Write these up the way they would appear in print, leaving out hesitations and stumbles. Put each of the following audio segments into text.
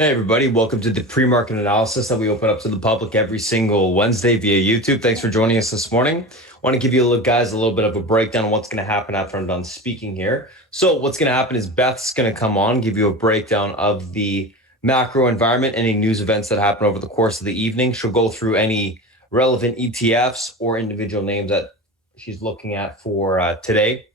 Hey everybody, welcome to the pre-market analysis that we open up to the public every single Wednesday via YouTube. Thanks for joining us this morning. I want to give you guys a little bit of a breakdown of what's going to happen after I'm done speaking here. So what's going to happen is Beth's going to come on, give you a breakdown of the macro environment, any news events that happen over the course of the evening. She'll go through any relevant ETFs or individual names that she's looking at for today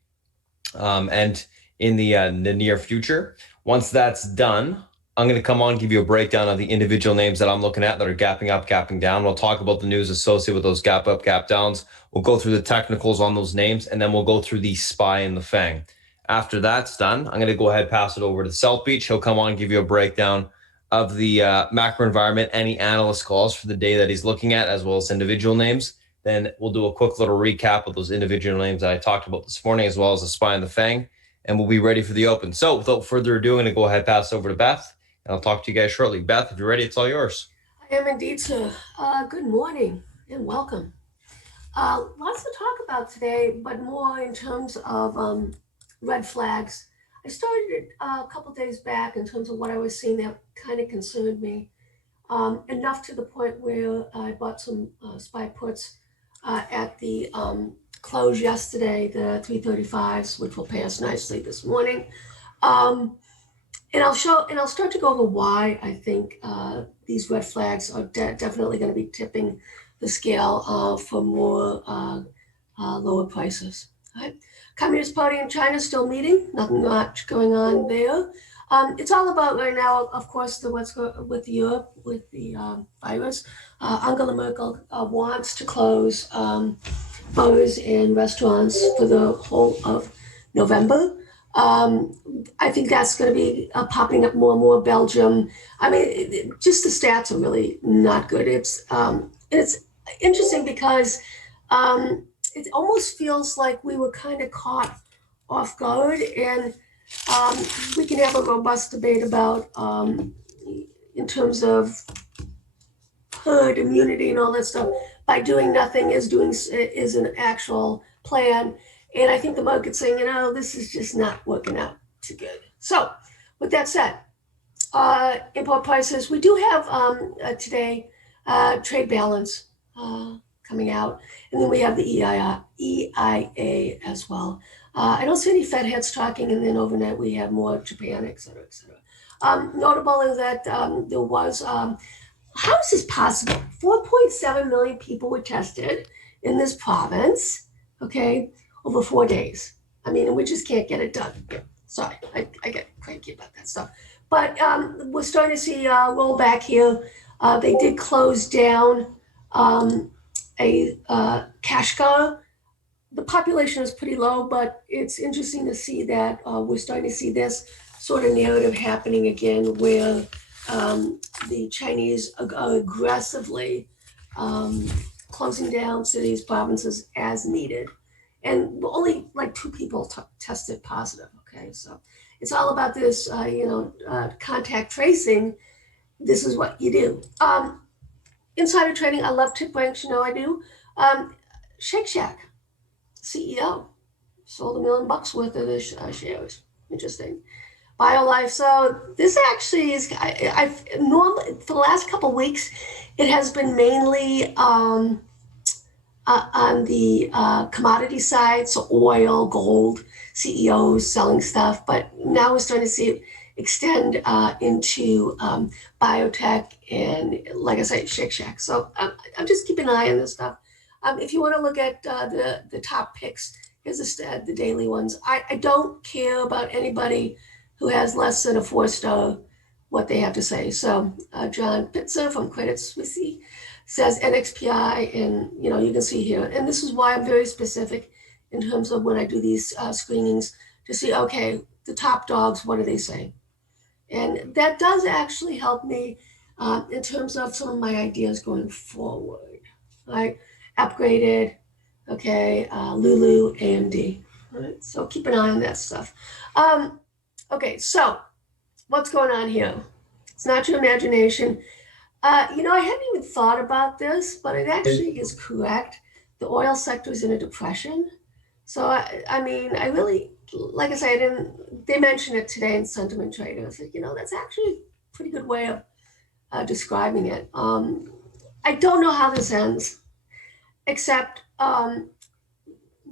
and in the near future. Once that's done, I'm going to come on and give you a breakdown of the individual names that I'm looking at that are gapping up, gapping down. We'll talk about the news associated with those gap up, gap downs. We'll go through the technicals on those names, and then we'll go through the SPY and the FANG. After that's done, I'm going to go ahead and pass it over to South Beach. He'll come on and give you a breakdown of the macro environment, any analyst calls for the day that he's looking at, as well as individual names. Then we'll do a quick little recap of those individual names that I talked about this morning, as well as the SPY and the FANG, and we'll be ready for the open. So without further ado, I'm going to go ahead and pass over to Beth, and I'll talk to you guys shortly. Beth, if you're ready, it's all yours. I am indeed, sir. Good morning and welcome. Lots to talk about today, but more in terms of red flags. I started a couple days back in terms of what I was seeing that kind of concerned me, enough to the point where I bought some SPY puts at the close yesterday, the 335s, which will pay us nicely this morning. And I'll start to go over why I think these red flags are definitely going to be tipping the scale for more lower prices. Right? Communist Party in China still meeting, nothing much going on there. It's all about right now, of course, what's with Europe with the virus. Angela Merkel wants to close bars and restaurants for the whole of November. I think that's going to be popping up more and more. Belgium. I mean, just the stats are really not good. It's interesting because it almost feels like we were kind of caught off guard, and we can have a robust debate about in terms of herd immunity and all that stuff. By doing nothing is an actual plan. And I think the market's saying, this is just not working out too good. So, with that said, import prices, we do have today trade balance coming out, and then we have the EIA as well. I don't see any Fed heads talking, and then overnight we have more Japan, et cetera, et cetera. Notable is that there was, how is this possible? 4.7 million people were tested in this province, okay, over 4 days. I mean, and we just can't get it done. Sorry, I get cranky about that stuff. But we're starting to see a rollback here. They did close down a Kashgar. The population is pretty low, but it's interesting to see that we're starting to see this sort of narrative happening again, where the Chinese are aggressively closing down cities, provinces as needed. And only like 2 people tested positive. Okay, so it's all about this, contact tracing. This is what you do. Insider trading, I love tip ranks, I do. Shake Shack CEO sold $1 million worth of his shares. Interesting. BioLife. So this actually is, I've normally for the last couple of weeks, it has been mainly on the commodity side, so oil, gold, CEOs selling stuff. But now we're starting to see it extend into biotech and, like I say, Shake Shack. So I'm just keeping an eye on this stuff. If you want to look at the top picks, here's the daily ones. I don't care about anybody who has less than a 4-star, what they have to say. So John Pitzer from Credit Suisse says NXPI, and you can see here. And this is why I'm very specific in terms of when I do these screenings to see, okay, the top dogs, what do they say? And that does actually help me in terms of some of my ideas going forward. Right? Upgraded, okay, Lulu, AMD. Right? So keep an eye on that stuff. Okay, so what's going on here? It's not your imagination. I hadn't even thought about this, but it actually is correct. The oil sector is in a depression. So, I mean, I really, like I said, they mentioned it today in Sentiment Trader. I said, that's actually pretty good way of describing it. I don't know how this ends, except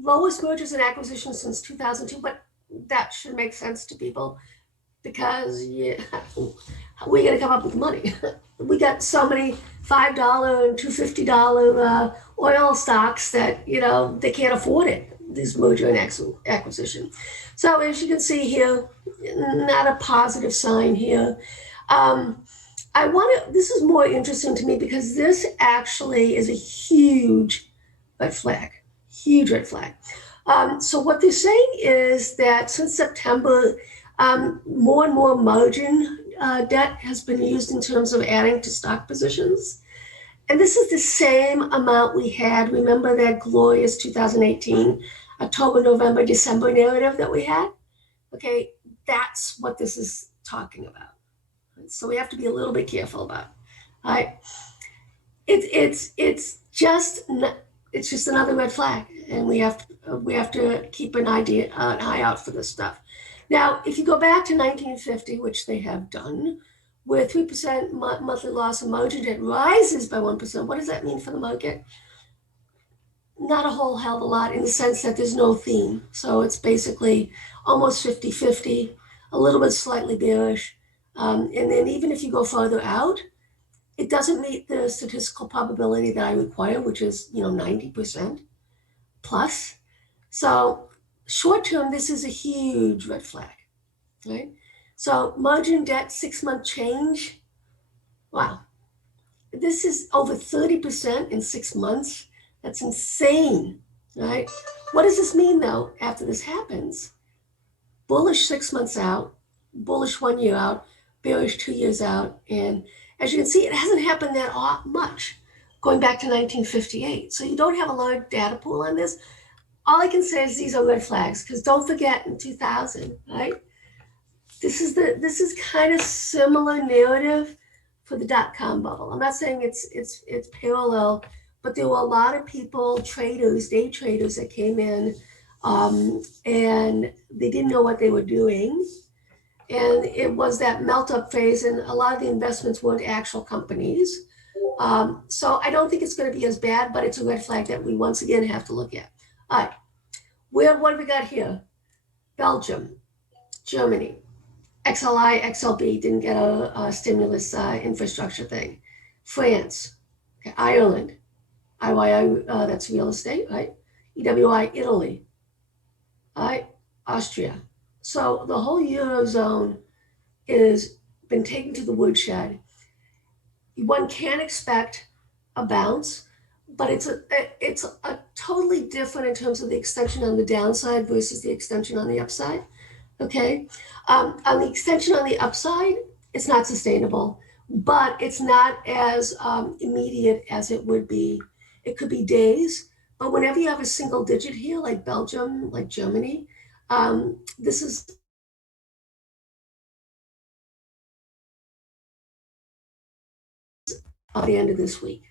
lowest mergers and acquisitions since 2002, but that should make sense to people because we're going to come up with money. We got so many $5 and $250 oil stocks that, they can't afford it, this merger and acquisition. So as you can see here, not a positive sign here. This is more interesting to me because this actually is a huge red flag. Huge red flag. So what they're saying is that since September, more and more margin debt has been used in terms of adding to stock positions. And this is the same amount we had. Remember that glorious 2018, October, November, December narrative that we had? Okay, that's what this is talking about. So we have to be a little bit careful about it. All right. It's just another red flag, and we have to keep an eye out for this stuff. Now, if you go back to 1950, which they have done, where 3% monthly loss of margin debt rises by 1%, what does that mean for the market? Not a whole hell of a lot, in the sense that there's no theme. So it's basically almost 50-50, a little bit slightly bearish. And then even if you go further out, it doesn't meet the statistical probability that I require, which is 90% plus. So short term, this is a huge red flag, right? So margin debt 6-month change, wow, this is over 30% in 6 months. That's insane, right? What does this mean though after this happens? Bullish 6 months out, bullish 1 year out, bearish 2 years out, and as you can see, it hasn't happened that much going back to 1958. So you don't have a large data pool on this. All I can say is these are red flags, because don't forget in 2000, right? This is kind of similar narrative for the dot-com bubble. I'm not saying it's parallel, but there were a lot of people, traders, day traders that came in, and they didn't know what they were doing. And it was that melt-up phase, and a lot of the investments weren't actual companies. So I don't think it's going to be as bad, but it's a red flag that we once again have to look at. All right, what have we got here? Belgium, Germany, XLI, XLB didn't get a stimulus infrastructure thing. France, okay, Ireland, IYI, that's real estate, right? EWI, Italy, all right, Austria. So the whole Eurozone is been taken to the woodshed. One can expect a bounce, but it's a totally different in terms of the extension on the downside versus the extension on the upside. Okay, on the extension on the upside, it's not sustainable, but it's not as immediate as it would be. It could be days, but whenever you have a single digit here, like Belgium, like Germany, this is the end of this week.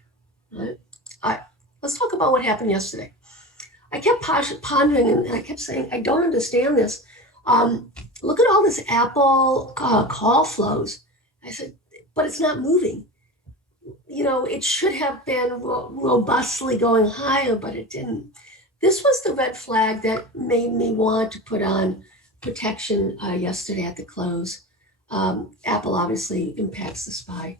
All right, let's talk about what happened yesterday. I kept pondering, and I kept saying, I don't understand this. Look at all this Apple call flows. I said, but it's not moving. It should have been robustly going higher, but it didn't. This was the red flag that made me want to put on protection yesterday at the close. Apple obviously impacts the SPY.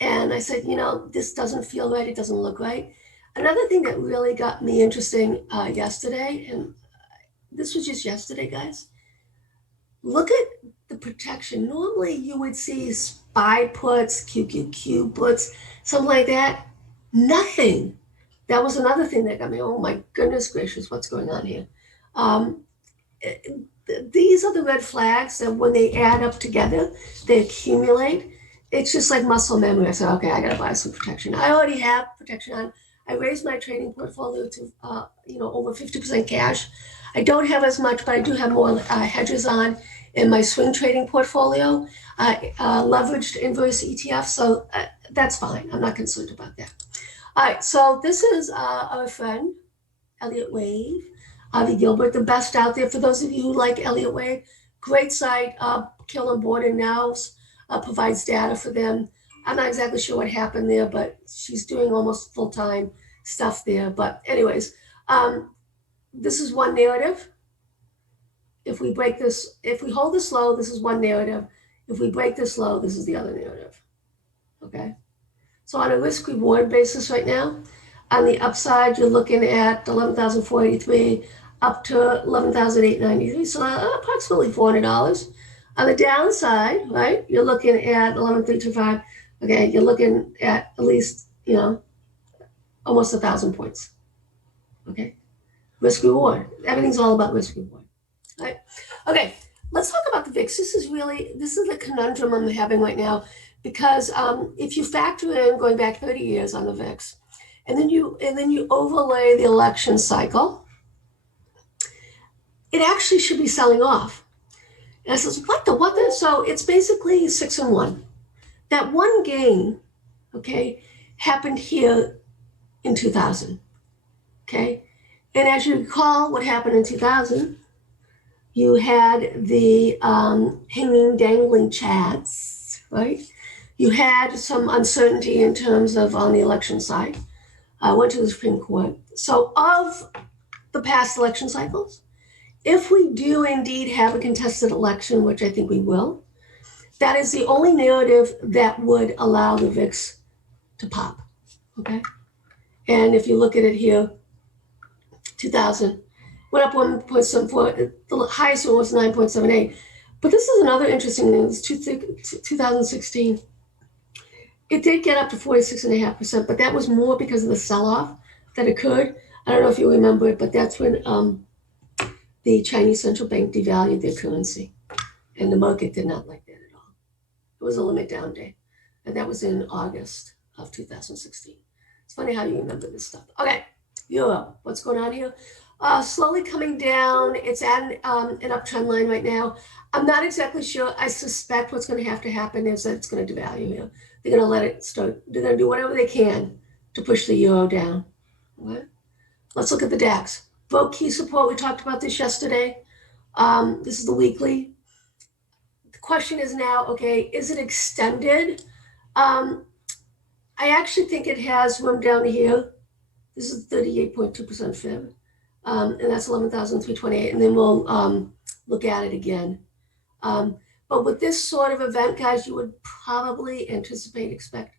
And I said, this doesn't feel right. It doesn't look right. Another thing that really got me interesting yesterday, and this was just yesterday, guys, look at the protection. Normally you would see SPY puts, QQQ puts, something like that. Nothing. That was another thing that got me, oh my goodness gracious, what's going on here? These are the red flags that when they add up together, they accumulate. It's just like muscle memory. I said, okay, I got to buy some protection. I already have protection on. I raised my trading portfolio to, over 50% cash. I don't have as much, but I do have more hedges on in my swing trading portfolio, leveraged inverse ETF. So that's fine. I'm not concerned about that. All right. So this is our friend, Elliott Wave, Avi Gilbert, the best out there. For those of you who like Elliott Wave, great site, Kill and Board and Nows. provides data for them. I'm not exactly sure what happened there, but she's doing almost full-time stuff there. But anyways, this is one narrative. If we break this, if we hold this low, this is one narrative. If we break this low, this is the other narrative. Okay. So on a risk reward basis right now, on the upside, you're looking at 11,483 up to 11,893, so approximately $400. On the downside, right, you're looking at 11,325. Okay, you're looking at least, almost 1,000 points. Okay, risk reward. Everything's all about risk reward. Right? Okay, let's talk about the VIX. This is the conundrum I'm having right now, because if you factor in going back 30 years on the VIX, and then you overlay the election cycle, it actually should be selling off. And I says, what the? So it's basically 6 and 1. That one gain, okay, happened here in 2000. Okay, and as you recall, what happened in 2000? You had the hanging, dangling chads, right? You had some uncertainty in terms of on the election side. I went to the Supreme Court. So of the past election cycles, if we do indeed have a contested election, which I think we will, that is the only narrative that would allow the VIX to pop, okay? And if you look at it here, 2000, went up 1.74, the highest one was 9.78. But this is another interesting thing, it's 2016. It did get up to 46.5%, but that was more because of the sell-off that occurred. I don't know if you remember it, but that's when the Chinese central bank devalued their currency, and the market did not like that at all. It was a limit down day, and that was in August of 2016. It's funny how you remember this stuff. Okay, Euro, what's going on here? Slowly coming down. It's at an uptrend line right now. I'm not exactly sure. I suspect what's going to have to happen is that it's going to devalue here. They're going to let it start. They're going to do whatever they can to push the euro down. Okay? Let's look at the DAX. Broke key support. We talked about this yesterday. This is the weekly. The question is now, okay, is it extended? I actually think it has room down here. This is 38.2% fib. And that's 11,328, and then we'll look at it again. But with this sort of event, guys, you would probably expect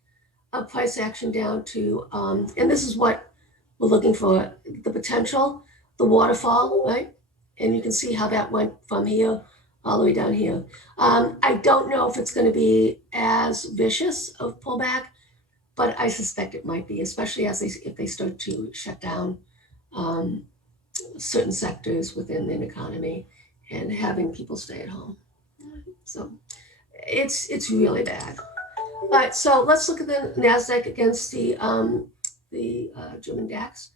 a price action down to, and this is what we're looking for, the potential, the waterfall, right? And you can see how that went from here all the way down here. I don't know if it's going to be as vicious of pullback, but I suspect it might be, especially if they start to shut down certain sectors within the economy and having people stay at home. So it's really bad. All right, so let's look at the NASDAQ against the German DAX.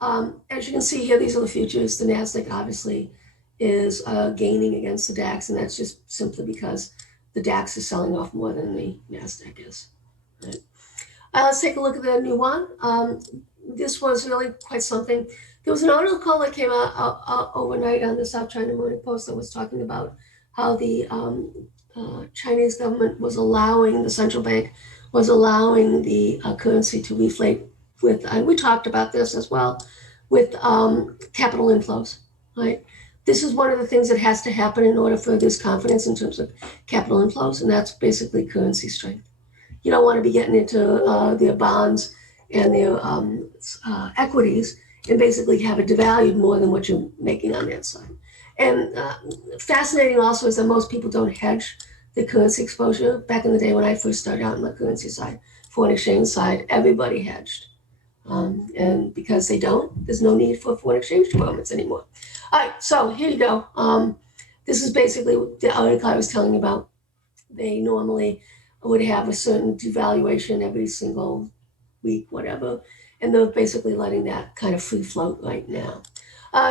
As you can see here, these are the futures. The NASDAQ obviously is gaining against the DAX, and that's just simply because the DAX is selling off more than the NASDAQ is. Right. Let's take a look at the new one. This was really quite something. There was an article that came out overnight on the South China Morning Post that was talking about how the Chinese government was allowing, the central bank was allowing the currency to reflate with, and we talked about this as well, with capital inflows, right? This is one of the things that has to happen in order for this confidence in terms of capital inflows, and that's basically currency strength. You don't want to be getting into their bonds and their equities and basically have it devalued more than what you're making on that side. And fascinating also is that most people don't hedge the currency exposure. Back in the day when I first started out on the currency side, foreign exchange side, everybody hedged. And because they don't, there's no need for foreign exchange departments anymore. All right, so here you go. This is basically the article I was telling you about. They normally would have a certain devaluation every single week, whatever, and they're basically letting that kind of free float right now.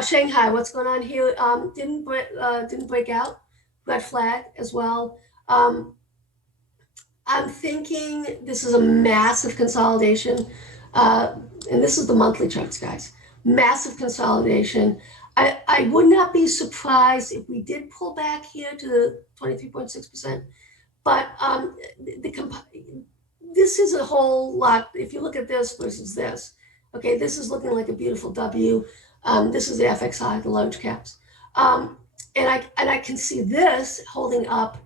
Shanghai, what's going on here? Didn't break out, red flag as well. I'm thinking this is a massive consolidation, and this is the monthly charts, guys. Massive consolidation. I would not be surprised if we did pull back here to the 23.6%, But this is a whole lot. If you look at this versus this, okay, this is looking like a beautiful W. This is the FXI, the large caps. And I can see this holding up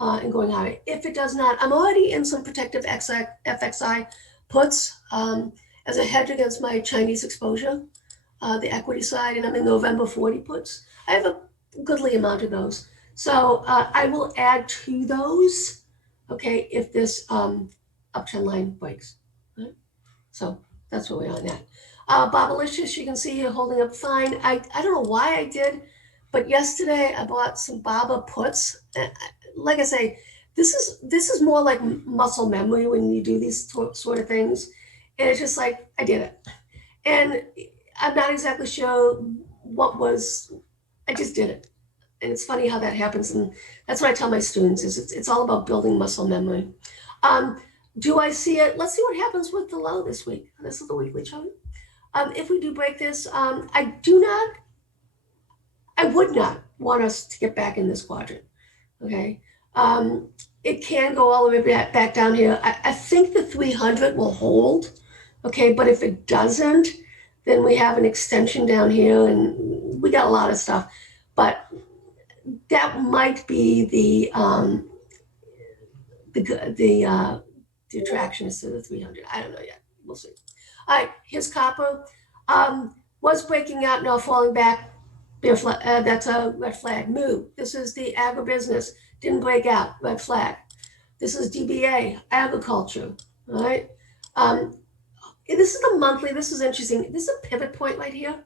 and going higher. If it does not, I'm already in some protective FXI puts as a hedge against my Chinese exposure, the equity side, and I'm in November 40 puts. I have a goodly amount of those. So I will add to those, okay, if this uptrend line breaks. Right? So that's where we are on that. Bobalicious, you can see here holding up fine. I don't know why I did, but yesterday I bought some Baba puts. Like I say, this is more like muscle memory when you do these sort of things. And it's just like, I did it. And I'm not exactly sure what was, I just did it. And it's funny how that happens. And that's what I tell my students is it's all about building muscle memory. Do I see it? Let's see what happens with the low this week. This is the weekly chart. If we do break this, I would not want us to get back in this quadrant. Okay. It can go all the way back down here. I think the 300 will hold. Okay. But if it doesn't, then we have an extension down here and we got a lot of stuff. But that might be the attraction is to the 300. I don't know yet. We'll see. All right, here's copper. Was breaking out, now falling back. That's a red flag. Move. This is the agribusiness. Didn't break out. Red flag. This is DBA, agriculture. All right. This is the monthly. This is interesting. This is a pivot point right here.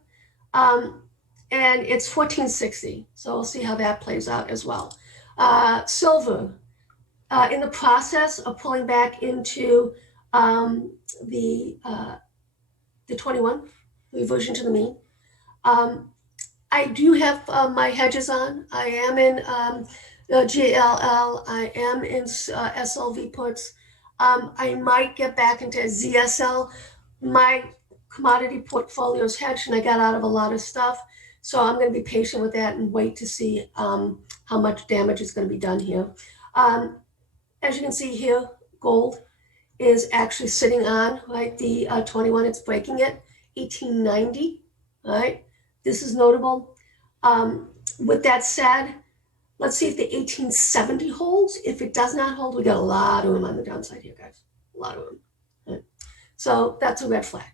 And it's 1460. So we'll see how that plays out as well. Silver, in the process of pulling back into the 21, reversion to the mean. I do have my hedges on. I am in GLL. I am in SLV puts. I might get back into ZSL. My commodity portfolio is hedged and I got out of a lot of stuff. So I'm going to be patient with that and wait to see how much damage is going to be done here. As you can see here, gold is actually sitting on, right, the 21. It's breaking it, 1890, right? This is notable. With that said, let's see if the 1870 holds. If it does not hold, we got a lot of room on the downside here, guys. A lot of room. Right? So that's a red flag,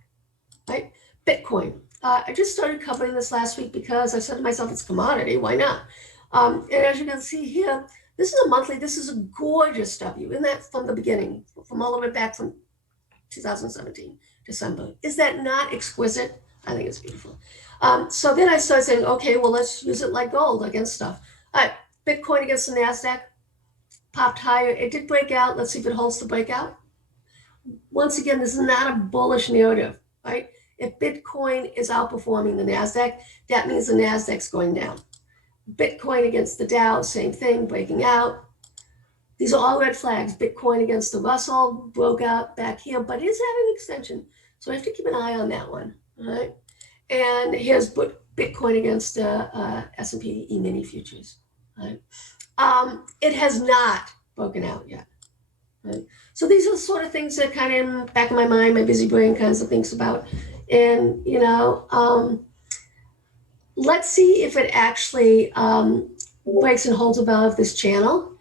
right? Bitcoin. I just started covering this last week because I said to myself, it's commodity, why not? And as you can see here, this is a monthly, this is a gorgeous W, isn't that from the beginning, from all the way back from 2017, December. Is that not exquisite? I think it's beautiful. So then I started saying, okay, well, let's use it like gold against stuff. All right, Bitcoin against the NASDAQ, popped higher. It did break out. Let's see if it holds the breakout. Once again, this is not a bullish narrative, right? If Bitcoin is outperforming the NASDAQ, that means the NASDAQ's going down. Bitcoin against the Dow, same thing, breaking out. These are all red flags. Bitcoin against the Russell, broke out back here, but is having an extension. So I have to keep an eye on that one, all right? And here's Bitcoin against S&P E-mini futures, right? It has not broken out yet, right? So these are the sort of things that kind of in the back of my mind, my busy brain kinds of thinks about. And, you know, let's see if it actually breaks and holds above this channel.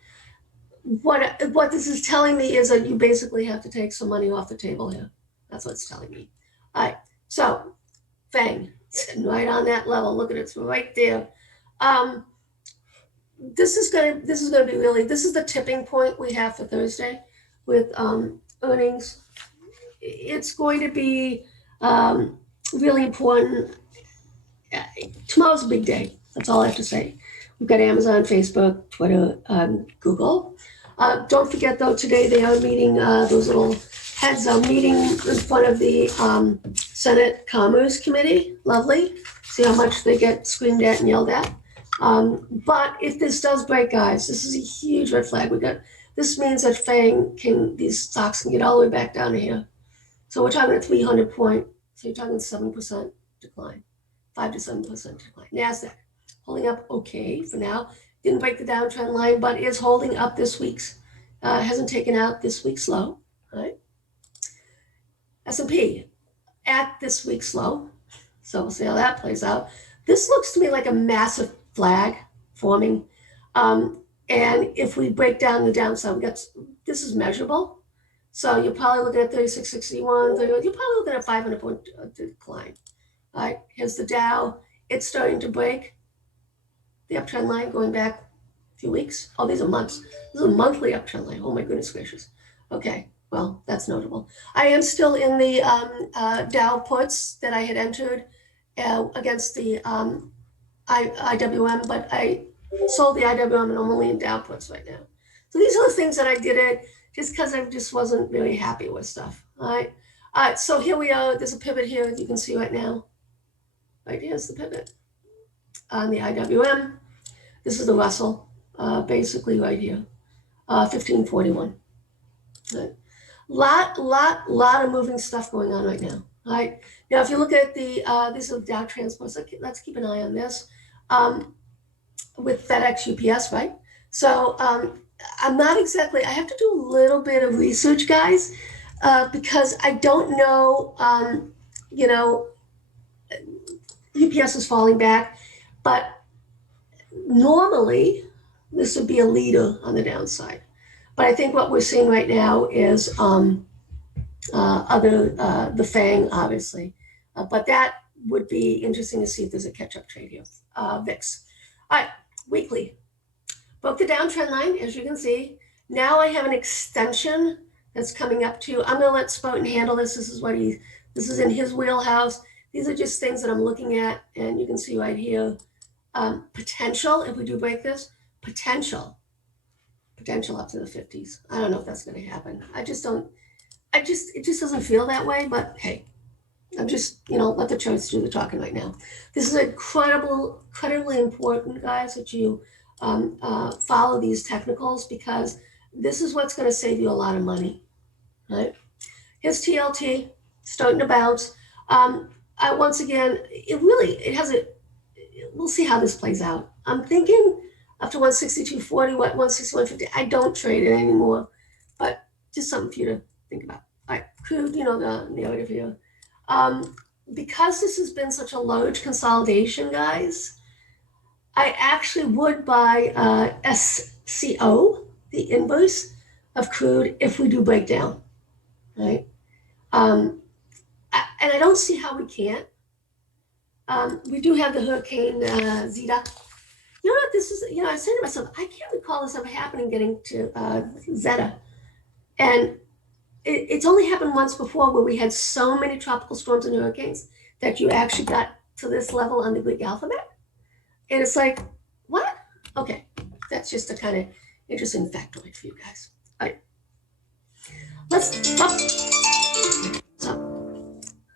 What this is telling me is that you basically have to take some money off the table here. That's what it's telling me. All right, so FANG, sitting right on that level. Look at it, it's right there. This is gonna be really, this is the tipping point we have for Thursday with earnings. It's going to be really important. Tomorrow's a big day. That's all I have to say. We've got Amazon, Facebook, Twitter, Google. Don't forget, though, today they are meeting, those little heads are meeting in front of the Senate Commerce Committee. Lovely. See how much they get screamed at and yelled at. But if this does break, guys, this is a huge red flag. This means that FANG these stocks can get all the way back down to here. So we're talking a 300 point, so you're talking 7% decline, 5 to 7% decline. NASDAQ holding up okay for now. Didn't break the downtrend line, but is holding up this week's Hasn't taken out this week's low, right? S&P at this week's low. So we'll see how that plays out. This looks to me like a massive flag forming. And if we break down the downside, this is measurable. So you're probably looking at 3661, 31. You're probably looking at 500 point decline. All right, here's the Dow. It's starting to break the uptrend line going back a few weeks. Oh, these are months. This is a monthly uptrend line. Oh my goodness gracious. Okay, well, that's notable. I am still in the Dow puts that I had entered against the IWM, but I sold the IWM and I'm only in Dow puts right now. So these are the things that I did it just because I just wasn't really happy with stuff. All right, so here we are. There's a pivot here that you can see right now. Right here's the pivot on the IWM. This is the Russell, basically right here, 1541. Right. Lot of moving stuff going on right now. All right. Now, if you look at the these are Dow transports. Let's keep an eye on this with FedEx, UPS, right? So I'm not exactly. I have to do a little bit of research, guys, because I don't know. You know, UPS is falling back, but normally this would be a leader on the downside. But I think what we're seeing right now is the FANG, obviously. But that would be interesting to see if there's a catch-up trade here. VIX. All right, weekly. Broke the downtrend line, as you can see. Now I have an extension that's coming up to. I'm going to let Spartan handle this. This is in his wheelhouse. These are just things that I'm looking at, and you can see right here. Potential, if we do break this, potential up to the 50s. I don't know if that's going to happen. It just doesn't feel that way, but hey, I'm just, let the charts do the talking right now. This is incredibly important, guys, that you follow these technicals, because this is what's going to save you a lot of money, right? Here's TLT starting to bounce. Once again, we'll see how this plays out. I'm thinking up to 162.40, 161.50. I don't trade it anymore, but just something for you to think about. All right, crude, the narrative here. Because this has been such a large consolidation, guys, I actually would buy SCO, the inverse of crude, if we do break down, right? And I don't see how we can't. We do have the Hurricane Zeta. You know what this is? I say to myself, I can't recall this ever happening getting to Zeta. And it's only happened once before, where we had so many tropical storms and hurricanes that you actually got to this level on the Greek alphabet. And it's like, what? Okay, that's just a kind of interesting factoid for you guys. All right, let's up.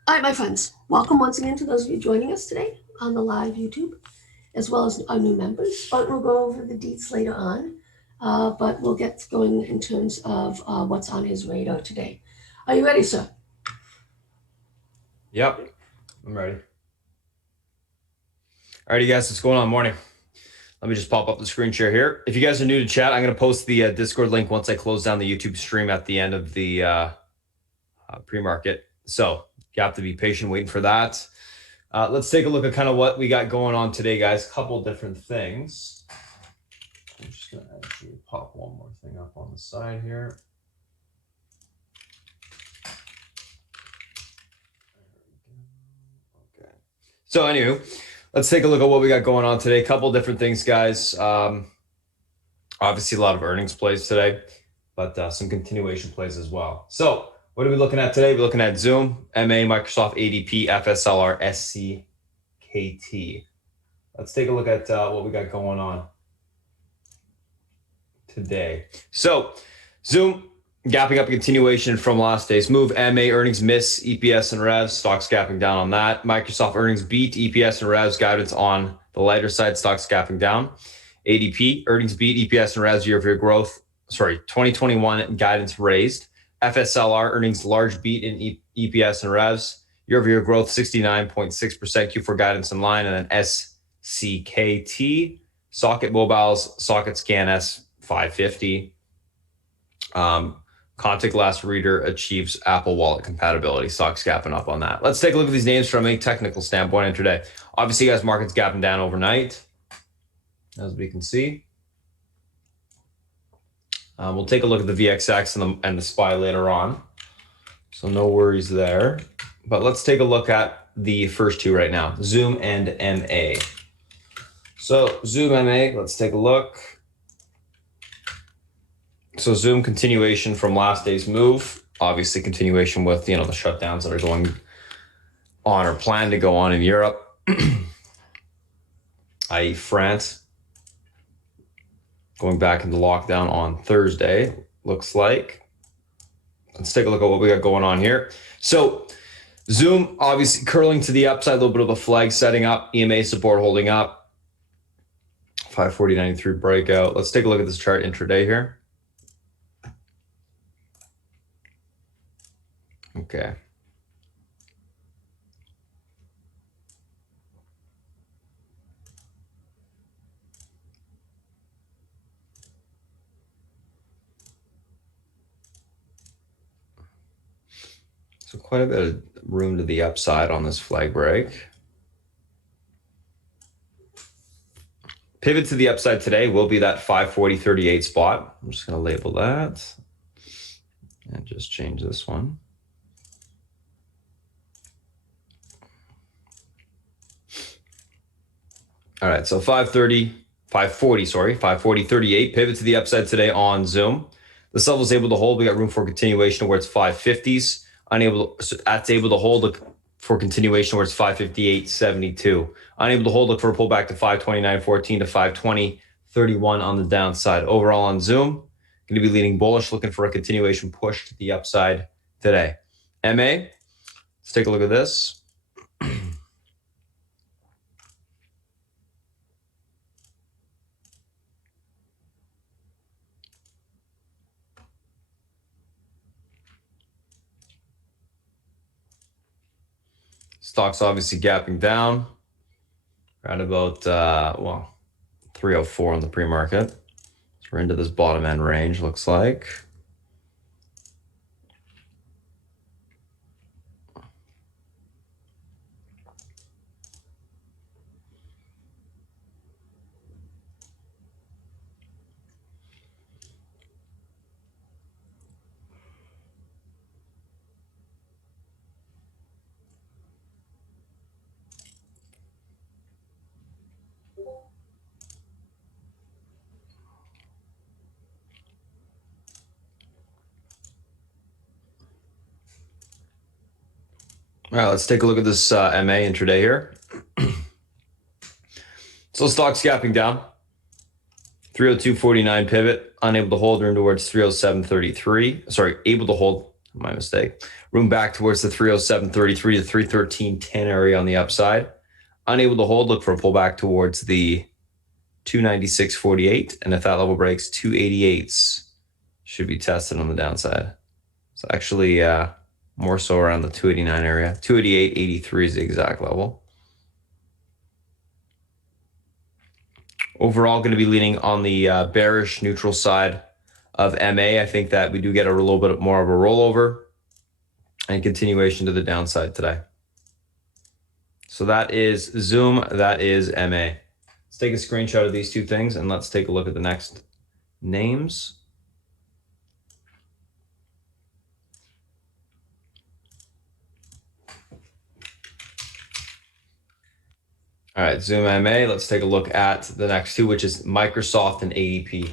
All right, my friends, welcome once again to those of you joining us today on the live YouTube, as well as our new members. But we'll go over the deets later on, but we'll get going in terms of what's on his radar today. Are you ready, sir? Yep, I'm ready. All right, you guys, what's going on? Morning. Let me just pop up the screen share here. If you guys are new to chat, I'm going to post the Discord link once I close down the YouTube stream at the end of the pre-market. So you have to be patient waiting for that. Let's take a look at kind of what we got going on today, guys. Couple different things. I'm just going to actually pop one more thing up on the side here. Okay. So anyway, let's take a look at what we got going on today. Couple different things, guys. Obviously, a lot of earnings plays today, but some continuation plays as well. So what are we looking at today? We're looking at Zoom, MA, Microsoft, ADP, FSLR, SCKT. Let's take a look at what we got going on today. So Zoom gapping up, continuation from last day's move. MA earnings miss, EPS and revs, stocks gapping down on that. Microsoft earnings beat, EPS and revs, guidance on the lighter side, stocks gapping down. ADP earnings beat, EPS and revs, year-over-year growth. 2021 guidance raised. FSLR earnings large beat in EPS and revs, year-over-year growth 69.6%, Q4 guidance in line. And then SCKT, socket mobiles, socket scan S550. Contact last reader achieves Apple Wallet compatibility. Stocks gapping up on that. Let's take a look at these names from a technical standpoint intraday. Obviously, guys, market's gapping down overnight, as we can see. We'll take a look at the VXX and the SPY later on. So no worries there. But let's take a look at the first two right now, Zoom and MA. So Zoom MA, let's take a look. So Zoom continuation from last day's move, obviously continuation with, the shutdowns that are going on or planned to go on in Europe, i.e. France, going back into lockdown on Thursday, looks like. Let's take a look at what we got going on here. So Zoom obviously curling to the upside, a little bit of a flag setting up, EMA support holding up, 540.93 breakout. Let's take a look at this chart intraday here. Okay. So quite a bit of room to the upside on this flag break. Pivot to the upside today will be that 540.38 spot. I'm just going to label that and just change this one. All right, so 540.38 pivot to the upside today on Zoom. This level is able to hold. We got room for continuation towards 550s. That's able to hold for continuation towards 558.72. Unable to hold, look for a pullback to 529.14 to 520.31 on the downside. Overall on Zoom, going to be leaning bullish, looking for a continuation push to the upside today. MA, let's take a look at this. Stock's obviously gapping down around about 304 on the pre-market. So we're into this bottom end range, looks like. All right, let's take a look at this MA intraday here. So stock's gapping down. 302.49 pivot, unable to hold, room towards 307.33. Sorry, able to hold, my mistake. Room back towards the 307.33 to 313.10 area on the upside. Unable to hold, look for a pullback towards the 296.48. And if that level breaks, 288s should be tested on the downside. So actually more so around the 289 area. 288.83 is the exact level. Overall, going to be leaning on the bearish neutral side of MA. I think that we do get a little bit more of a rollover and continuation to the downside today. So that is Zoom, that is MA. Let's take a screenshot of these two things and let's take a look at the next names. All right, Zoom MA. Let's take a look at the next two, which is Microsoft and ADP.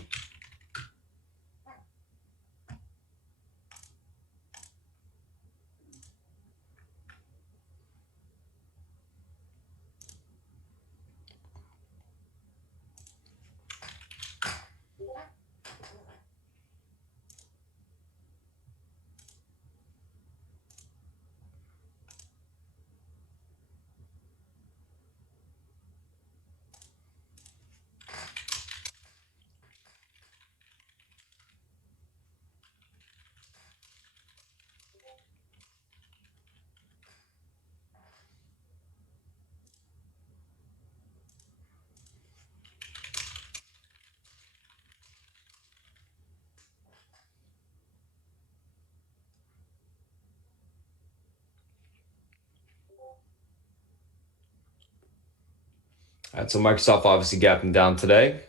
All right, so Microsoft obviously gapping down today.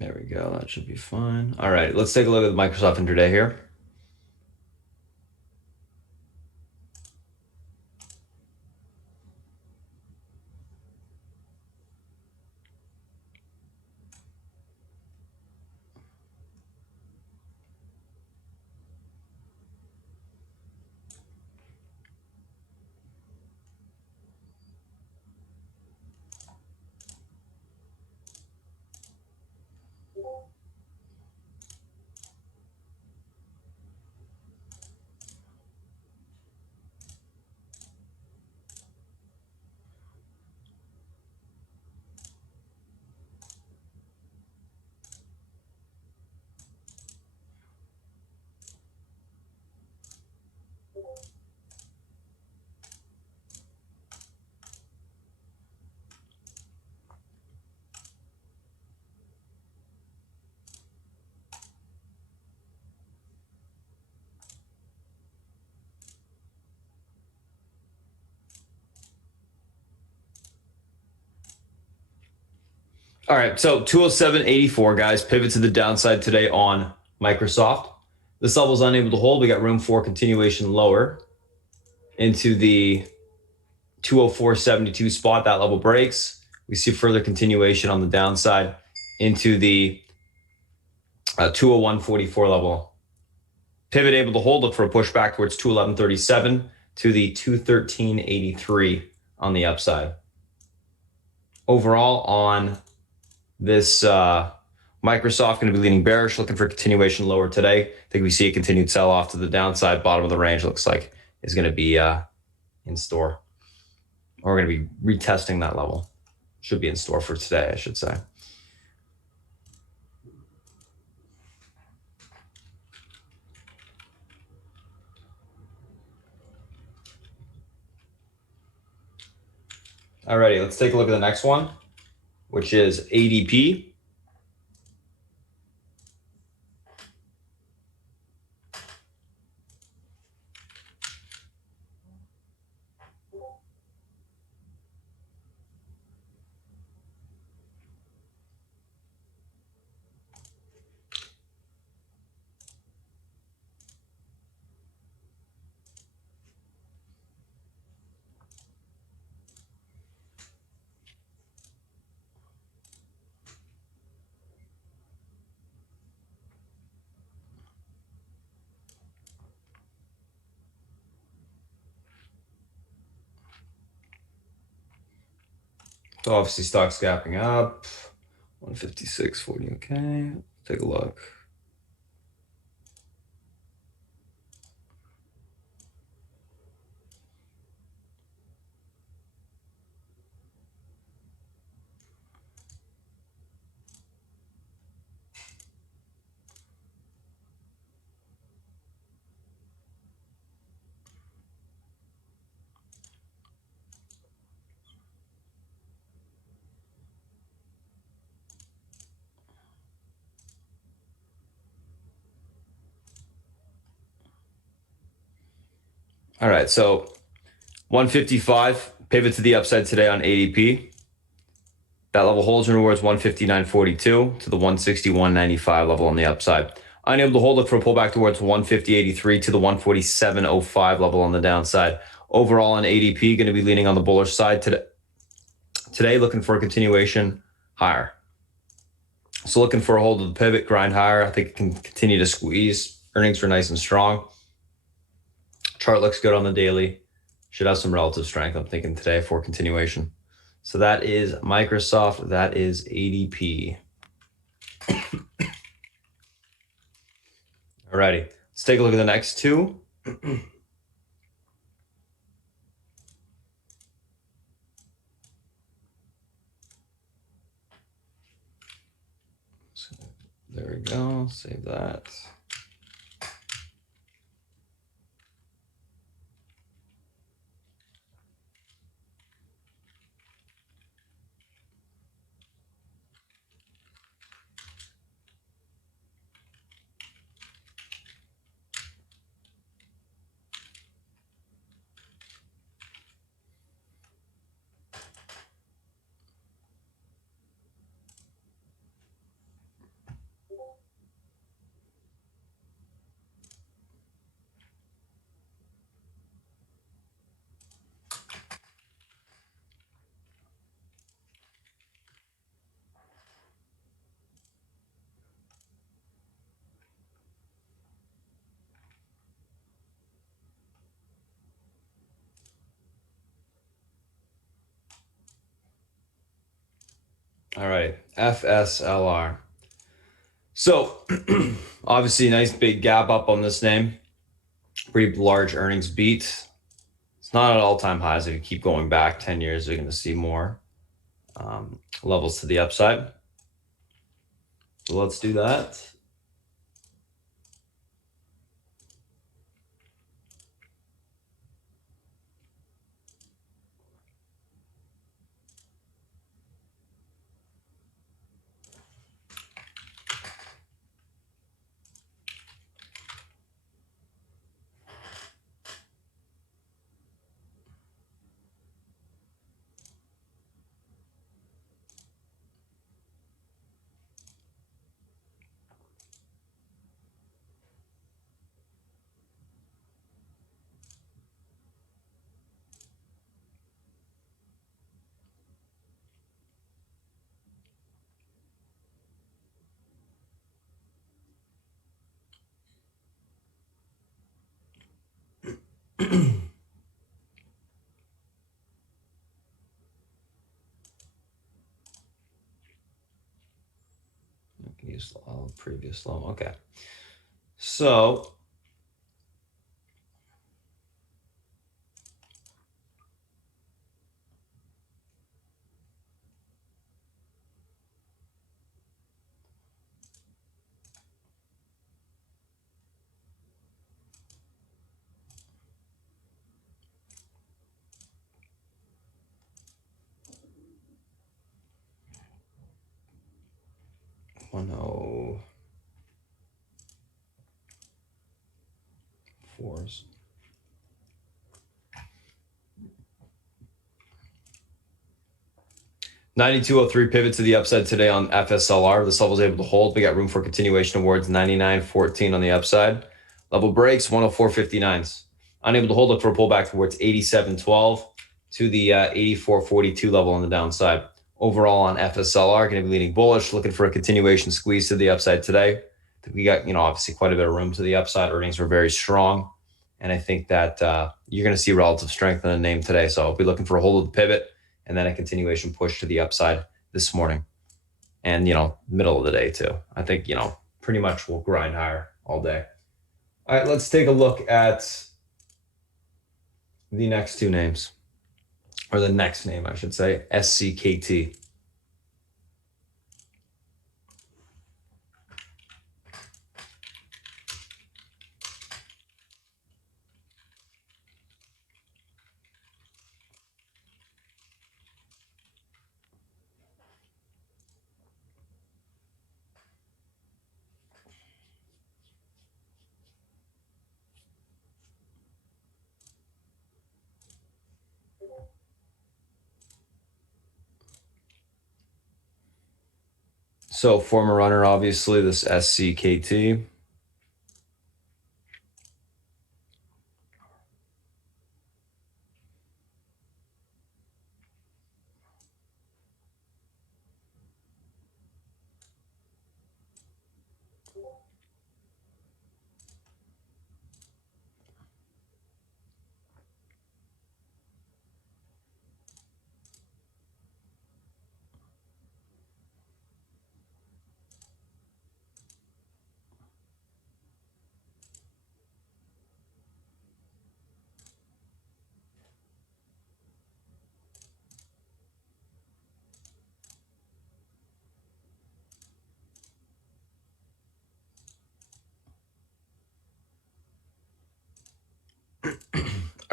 There we go. That should be fine. All right, let's take a look at the Microsoft intraday here. All right, so 207.84, guys. Pivot to the downside today on Microsoft. This level is unable to hold. We got room for continuation lower into the 204.72 spot. That level breaks. We see further continuation on the downside into the 201.44 level. Pivot able to hold. Look for a pushback towards 211.37 to the 213.83 on the upside. Overall, on this Microsoft going to be leaning bearish, looking for continuation lower today. I think we see a continued sell-off to the downside. Bottom of the range looks like is going to be in store. Or we're going to be retesting that level. Should be in store for today, I should say. Alrighty, let's take a look at the next one, which is ADP. So obviously stock's gapping up. 156.40, okay. Take a look. All right, so 155, pivot to the upside today on ADP. That level holds in towards 159.42 to the 161.95 level on the upside. Unable to hold, look for a pullback towards 150.83 to the 147.05 level on the downside. Overall on ADP, going to be leaning on the bullish side today, looking for a continuation higher. So looking for a hold of the pivot, grind higher. I think it can continue to squeeze. Earnings were nice and strong. Chart looks good on the daily. Should have some relative strength, I'm thinking, today for continuation. So that is Microsoft. That is ADP. Alrighty, let's take a look at the next two. So there we go. Save that. All right, FSLR. So obviously, nice big gap up on this name. Pretty large earnings beat. It's not at all-time highs. If you keep going back 10 years, you're going to see more levels to the upside. So let's do that. Use previous low. Okay. So one oh fours. 92.03 pivot to the upside today on FSLR. This level is able to hold. We got room for continuation towards 99.14 on the upside. Level breaks 104.59s. Unable to hold, look for a pullback towards 87.12 to the 84.42 level on the downside. Overall on FSLR, going to be leaning bullish, looking for a continuation squeeze to the upside today. We got, obviously quite a bit of room to the upside. Earnings were very strong. And I think that you're going to see relative strength in the name today. So I'll be looking for a hold of the pivot and then a continuation push to the upside this morning. And, middle of the day too. I think, pretty much we'll grind higher all day. All right, let's take a look at the next two names, or the next name, I should say, SCKT. So former runner, obviously, this SCKT.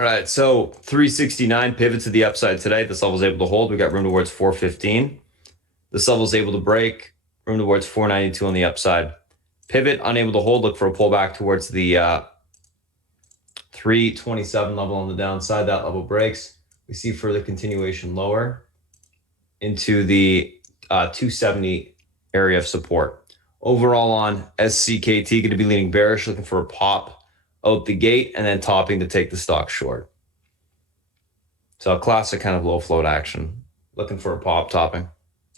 All right, so 369 pivot to the upside today. This level is able to hold. We got room towards 415. This level is able to break. Room towards 492 on the upside. Pivot unable to hold. Look for a pullback towards the 327 level on the downside. That level breaks. We see further continuation lower into the 270 area of support. Overall on SCKT, going to be leaning bearish, looking for a pop out the gate and then topping to take the stock short. So a classic kind of low float action, looking for a pop topping,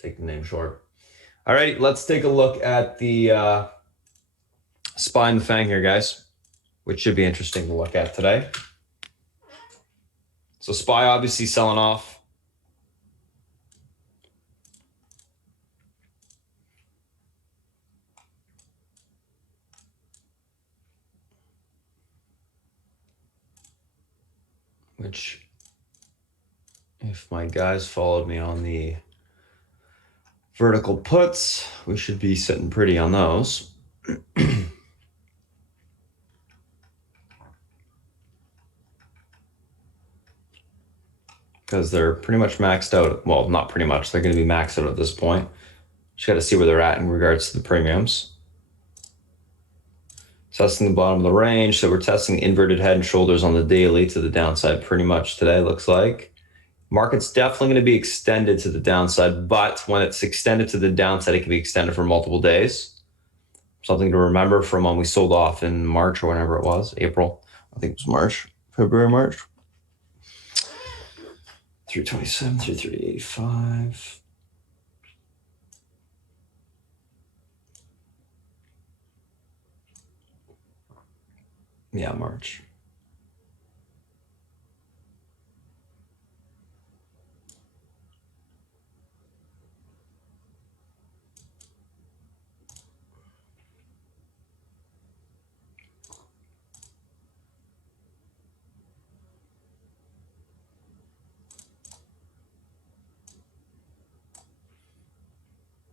take the name short. All right, let's take a look at the SPY and the FANG here, guys, which should be interesting to look at today. So SPY obviously selling off. Which, if my guys followed me on the vertical puts, we should be sitting pretty on those. Because they're pretty much maxed out. Well, not pretty much. They're going to be maxed out at this point. Just got to see where they're at in regards to the premiums. Testing the bottom of the range. So we're testing inverted head and shoulders on the daily to the downside pretty much today, looks like. Market's definitely going to be extended to the downside, but when it's extended to the downside, it can be extended for multiple days. Something to remember from when we sold off in March or whenever it was, April. I think it was March, February, March. 327, 338.5. Yeah, March.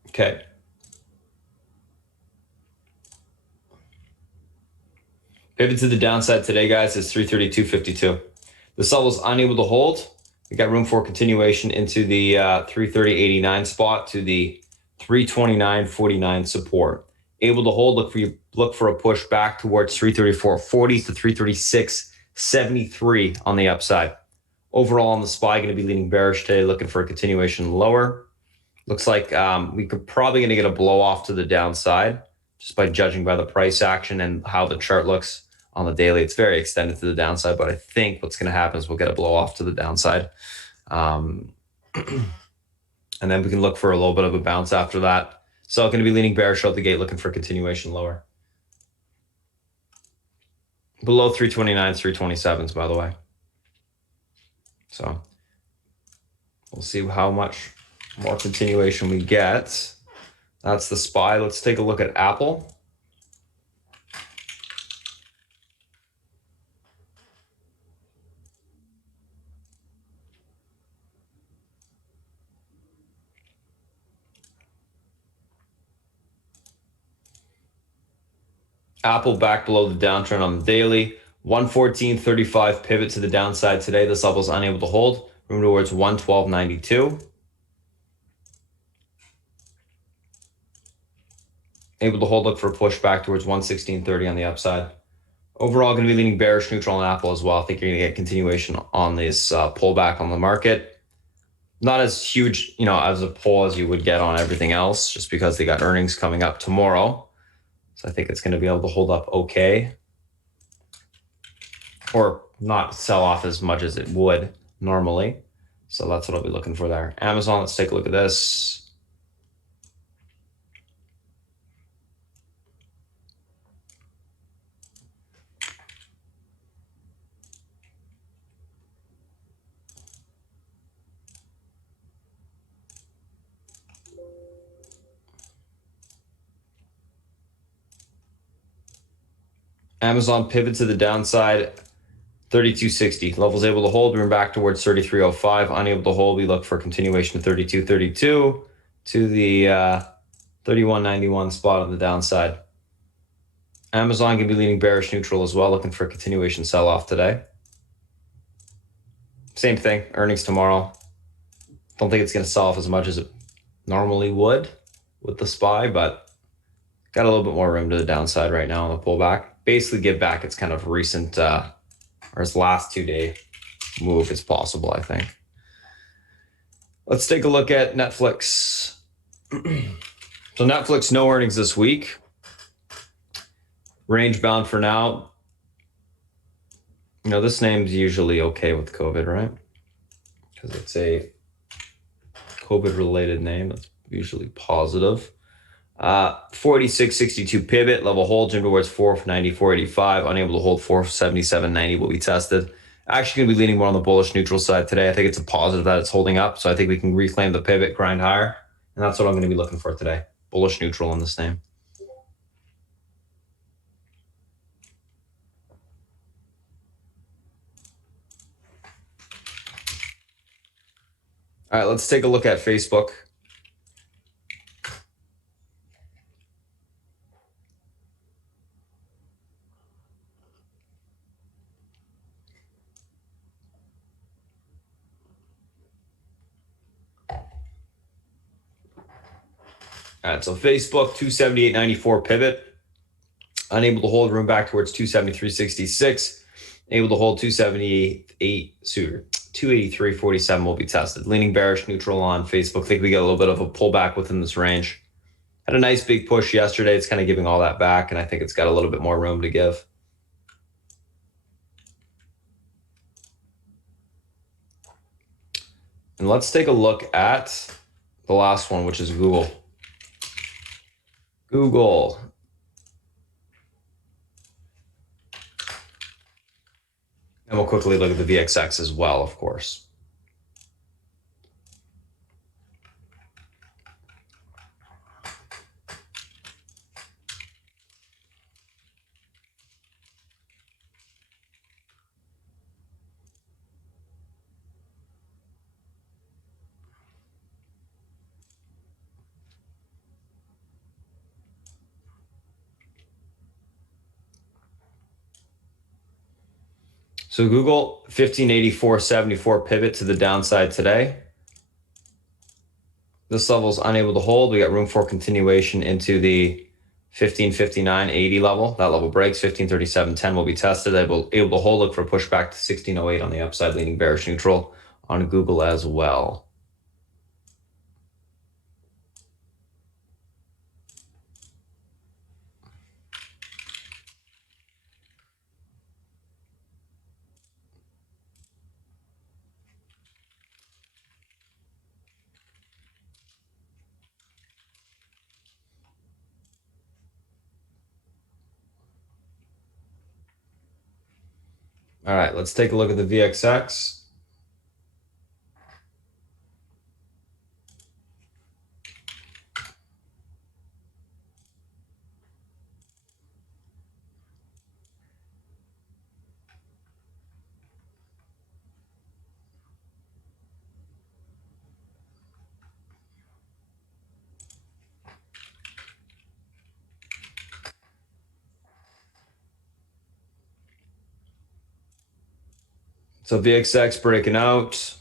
Okay. Pivot to the downside today, guys, is 332.52. This level is unable to hold. We got room for continuation into the 330.89 spot to the 329.49 support. Able to hold, look for a push back towards 334.40 to 336.73 on the upside. Overall on the SPY, going to be leaning bearish today, looking for a continuation lower. Looks like we could probably going to get a blow off to the downside just by judging by the price action and how the chart looks on the daily. It's very extended to the downside, but I think what's going to happen is we'll get a blow off to the downside. And then we can look for a little bit of a bounce after that. So going to be leaning bearish out the gate, looking for a continuation lower. Below 329s, 327s, by the way. So we'll see how much more continuation we get. That's the SPY. Let's take a look at Apple. Apple back below the downtrend on the daily. 114.35 pivot to the downside today. This level is unable to hold. Room towards 112.92. Able to hold, look for a push back towards 116.30 on the upside. Overall, going to be leaning bearish neutral on Apple as well. I think you're going to get continuation on this pullback on the market. Not as huge, as a pull as you would get on everything else, just because they got earnings coming up tomorrow. So I think it's going to be able to hold up okay. Or not sell off as much as it would normally. So that's what I'll be looking for there. Amazon, let's take a look at this. Amazon pivot to the downside, 32.60. Levels able to hold. We're back towards 33.05. Unable to hold. We look for continuation of 32.32 to the 31.91 spot on the downside. Amazon can be leaning bearish neutral as well, looking for a continuation sell-off today. Same thing, earnings tomorrow. Don't think it's going to sell off as much as it normally would with the SPY, but got a little bit more room to the downside right now on the pullback. Basically give back its kind of recent, or its last 2-day move is possible, I think. Let's take a look at Netflix. So Netflix, no earnings this week. Range bound for now. You know, this name's usually okay with COVID, right? Because it's a COVID-related name. That's usually positive. 486.62 pivot, level hold, jump towards 494.85, unable to hold 477.90 will be tested. Actually going to be leaning more on the bullish neutral side today. I think it's a positive that it's holding up, so I think we can reclaim the pivot, grind higher, and that's what I'm going to be looking for today. Bullish neutral on this name. All right, let's take a look at Facebook. All right, so Facebook, 278.94 pivot. Unable to hold, room back towards 273.66. Able to hold 283.47 will be tested. Leaning bearish neutral on Facebook. Think we get a little bit of a pullback within this range. Had a nice big push yesterday. It's kind of giving all that back, and I think it's got a little bit more room to give. And let's take a look at the last one, which is Google. Google. And we'll quickly look at the VXX as well, of course. So Google, 1584.74 pivot to the downside today. This level is unable to hold. We got room for continuation into the 1559.80 level. That level breaks. 1537.10 will be tested. Able to hold. Look for pushback to 1608 on the upside, leaning bearish neutral on Google as well. All right, let's take a look at the VXX. So VXX breaking out.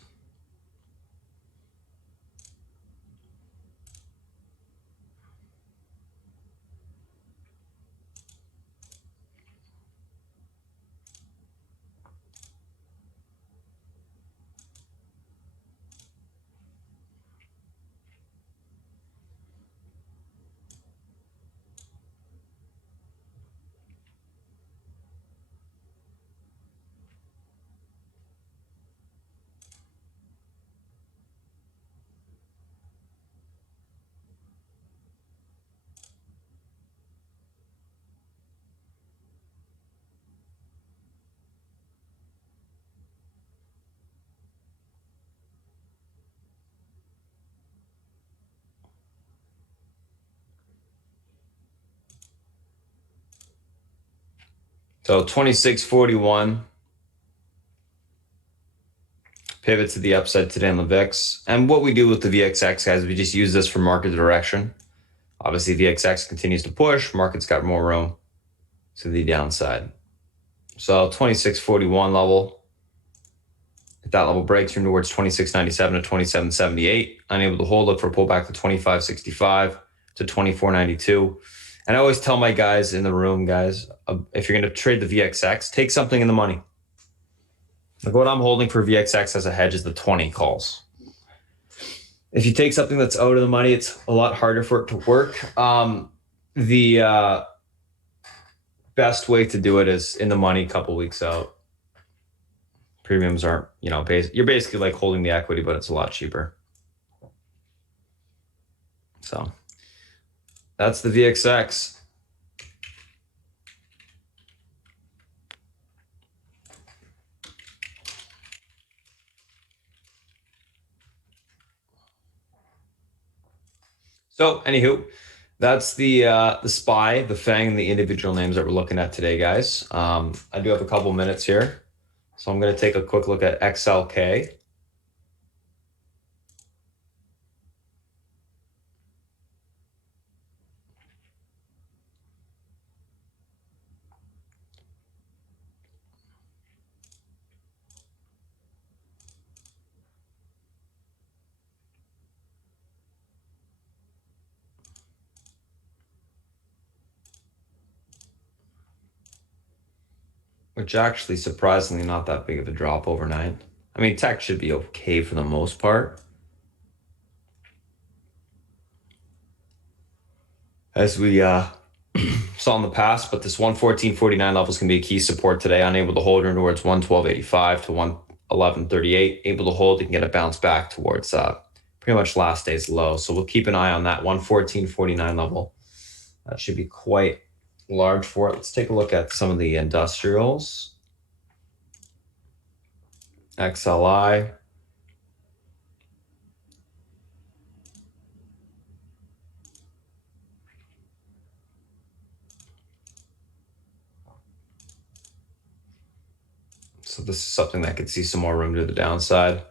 So 2641. Pivot to the upside today on the VIX. And what we do with the VXX, guys, we just use this for market direction. Obviously, VXX continues to push. Market's got more room to the downside. So 2641 level. If that level breaks, you're towards 26.97 to 27.78. Unable to hold, look for a pullback to 25.65 to 24.92. And I always tell my guys in the room, guys, if you're going to trade the VXX, take something in the money. Like what I'm holding for VXX as a hedge is the 20 calls. If you take something that's out of the money, it's a lot harder for it to work. The best way to do it is in the money, a couple weeks out. Premiums aren't, you're basically like holding the equity, but it's a lot cheaper. So that's the VXX. So anywho, that's the SPY, the FANG, and the individual names that we're looking at today, guys. I do have a couple minutes here. So I'm going to take a quick look at XLK. Which actually surprisingly not that big of a drop overnight. I mean, tech should be okay for the most part. As we saw in the past, but this 114.49 levels can be a key support today. Unable to hold towards 112.85 to 111.38. Able to hold, you can get a bounce back towards pretty much last day's low. So we'll keep an eye on that 114.49 level. That should be quite large for it. Let's take a look at some of the industrials. XLI. So this is something that could see some more room to the downside.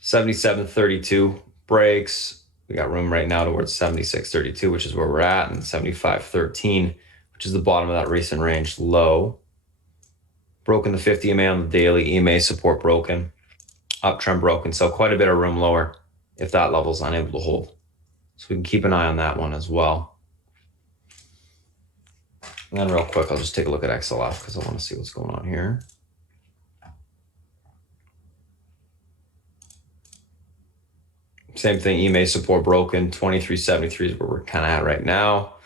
77.32 breaks. We got room right now towards 76.32, which is where we're at, and 75.13, which is the bottom of that recent range low. Broken the 50 EMA on the daily, EMA support broken, uptrend broken. So quite a bit of room lower if that level's unable to hold. So we can keep an eye on that one as well. And then real quick, I'll just take a look at XLF because I want to see what's going on here. Same thing, EMA support broken, 23.73 is where we're kind of at right now.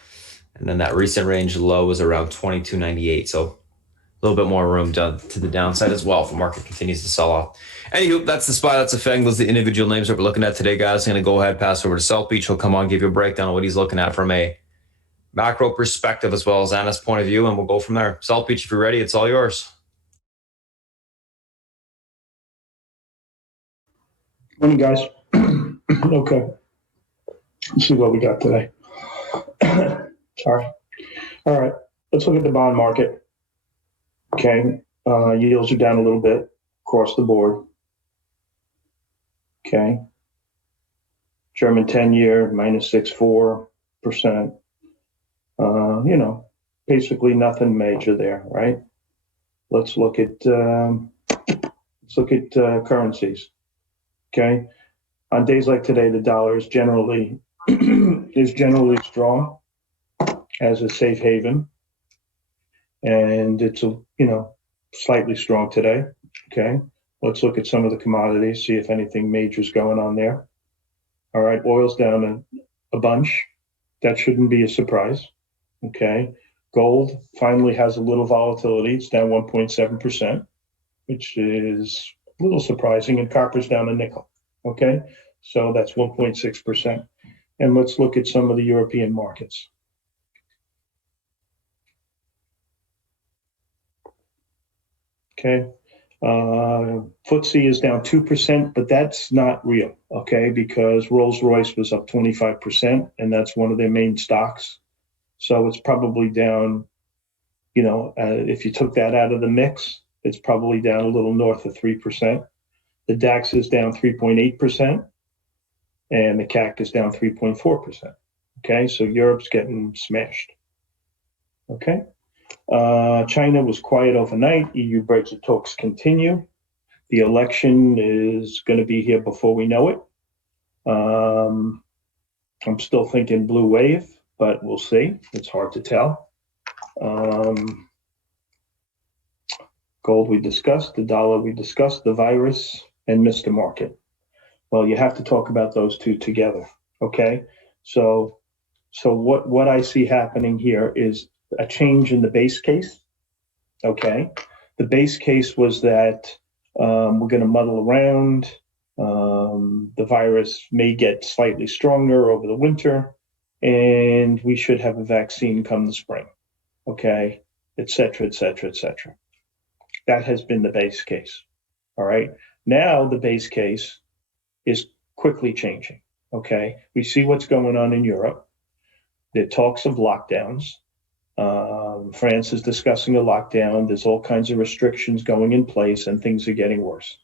And then that recent range low was around 22.98. So a little bit more room to the downside as well if the market continues to sell off. Anywho, that's the SPY, that's the FANG. Those are the individual names that we're looking at today, guys. I'm going to go ahead, pass over to South Beach. He'll come on, give you a breakdown of what he's looking at from a macro perspective as well as Anna's point of view, and we'll go from there. South Beach, if you're ready, it's all yours. Morning, guys. Okay. Let's see what we got today. Sorry. All right. Let's look at the bond market. Okay. Yields are down a little bit across the board. Okay. German 10-year minus 6.4%. Basically nothing major there, right? Let's look at currencies. Okay. On days like today, the dollar is generally strong as a safe haven, and it's slightly strong today. Okay. Let's look at some of the commodities, see if anything major is going on there. All right, oil's down a bunch. That shouldn't be a surprise. Okay. Gold finally has a little volatility. It's down 1.7%, which is a little surprising, and copper's down a nickel. Okay, so that's 1.6%. And let's look at some of the European markets. Okay, FTSE is down 2%, but that's not real, okay, because Rolls-Royce was up 25%, and that's one of their main stocks. So it's probably down, if you took that out of the mix, it's probably down a little north of 3%. The DAX is down 3.8%, and the CAC is down 3.4%. Okay, so Europe's getting smashed. Okay, China was quiet overnight. EU Brexit talks continue. The election is going to be here before we know it. I'm still thinking blue wave, but we'll see. It's hard to tell. Gold we discussed, the dollar we discussed, the virus, and Mr. Market. Well, you have to talk about those two together, okay? So what I see happening here is a change in the base case, okay? The base case was that we're going to muddle around. The virus may get slightly stronger over the winter, and we should have a vaccine come the spring, okay, et cetera, et cetera, et cetera. That has been the base case, all right? Now the base case is quickly changing, okay? We see what's going on in Europe. There are talks of lockdowns. France is discussing a lockdown. There's all kinds of restrictions going in place, and things are getting worse,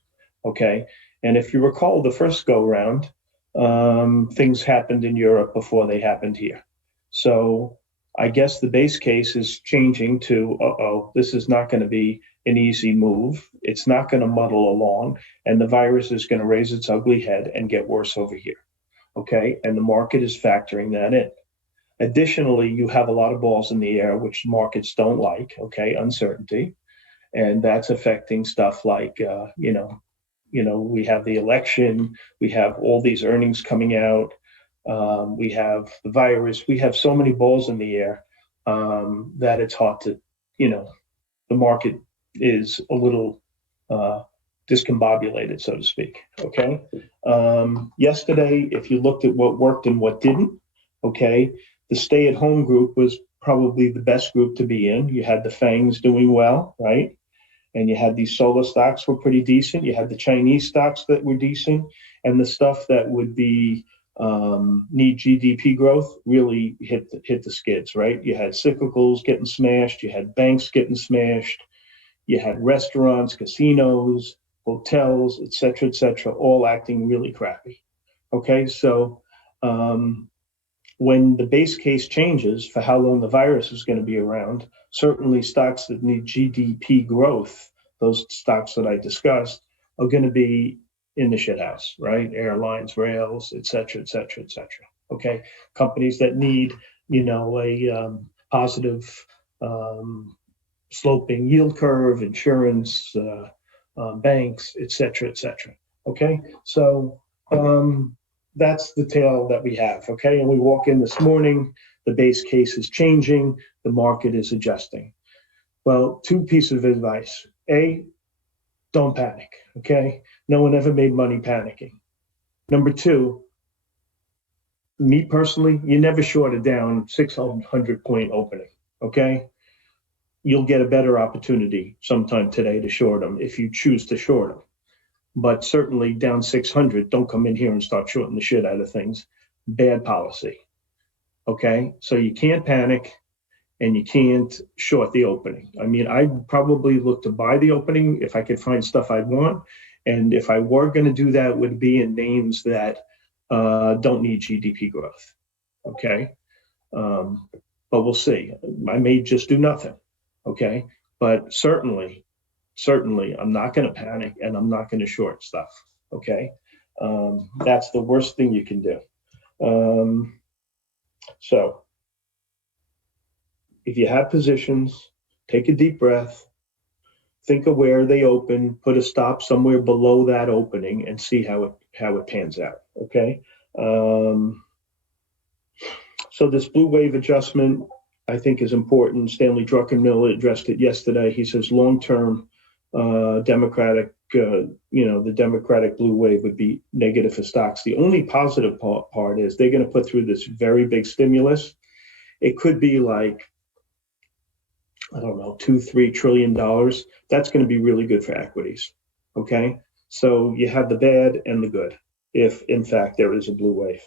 okay? And if you recall the first go round, things happened in Europe before they happened here. So I guess the base case is changing to, this is not going to be an easy move. It's not going to muddle along, and the virus is going to raise its ugly head and get worse over here, okay? And the market is factoring that in. Additionally, you have a lot of balls in the air, which markets don't like, okay? Uncertainty. And that's affecting stuff like, we have the election, we have all these earnings coming out, we have the virus, we have so many balls in the air that it's hard to, the market is a little discombobulated, so to speak, okay? Yesterday, if you looked at what worked and what didn't, okay, the stay-at-home group was probably the best group to be in. You had the FANGs doing well, right? And you had these solar stocks were pretty decent. You had the Chinese stocks that were decent, and the stuff that would be need GDP growth really hit the skids, right? You had cyclicals getting smashed, you had banks getting smashed, you had restaurants, casinos, hotels, et cetera, all acting really crappy. Okay, so when the base case changes for how long the virus is going to be around, certainly stocks that need GDP growth, those stocks that I discussed, are going to be in the shithouse, right? Airlines, rails, et cetera. Okay, companies that need, a positive sloping yield curve, insurance, banks, et cetera. Okay, so that's the tale that we have, okay? And we walk in this morning, the base case is changing, the market is adjusting. Well, two pieces of advice. A, don't panic, okay? No one ever made money panicking. Number two, me personally, you never short a down 600-point opening, okay? You'll get a better opportunity sometime today to short them if you choose to short them. But certainly down 600, don't come in here and start shorting the shit out of things. Bad policy, okay? So you can't panic and you can't short the opening. I mean, I'd probably look to buy the opening if I could find stuff I'd want. And if I were going to do that, it would be in names that don't need GDP growth, okay? But we'll see. I may just do nothing, okay? But certainly, I'm not going to panic and I'm not going to short stuff, okay? That's the worst thing you can do. So if you have positions, take a deep breath, think of where they open, put a stop somewhere below that opening and see how it pans out, okay? So this blue wave adjustment, I think, is important. Stanley Druckenmiller addressed it yesterday. He says long-term Democratic, the Democratic blue wave would be negative for stocks. The only positive part is they're going to put through this very big stimulus. It could be like, I don't know, $2-3 trillion. That's going to be really good for equities. Okay, so you have the bad and the good, if in fact there is a blue wave.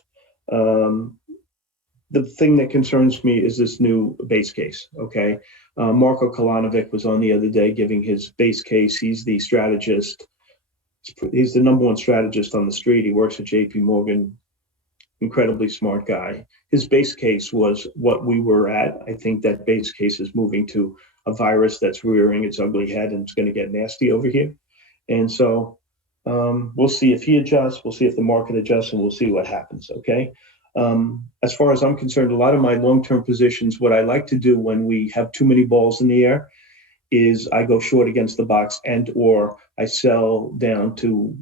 The thing that concerns me is this new base case. Okay, Marko Kolanovic was on the other day giving his base case. He's the strategist. He's the number one strategist on the street. He works at JP Morgan. incredibly smart guy. His base case was what we were at. I think that base case is moving to a virus that's rearing its ugly head and it's going to get nasty over here. And so we'll see if he adjusts, we'll see if the market adjusts, and we'll see what happens, okay? As far as I'm concerned, a lot of my long-term positions, what I like to do when we have too many balls in the air is I go short against the box and or I sell down to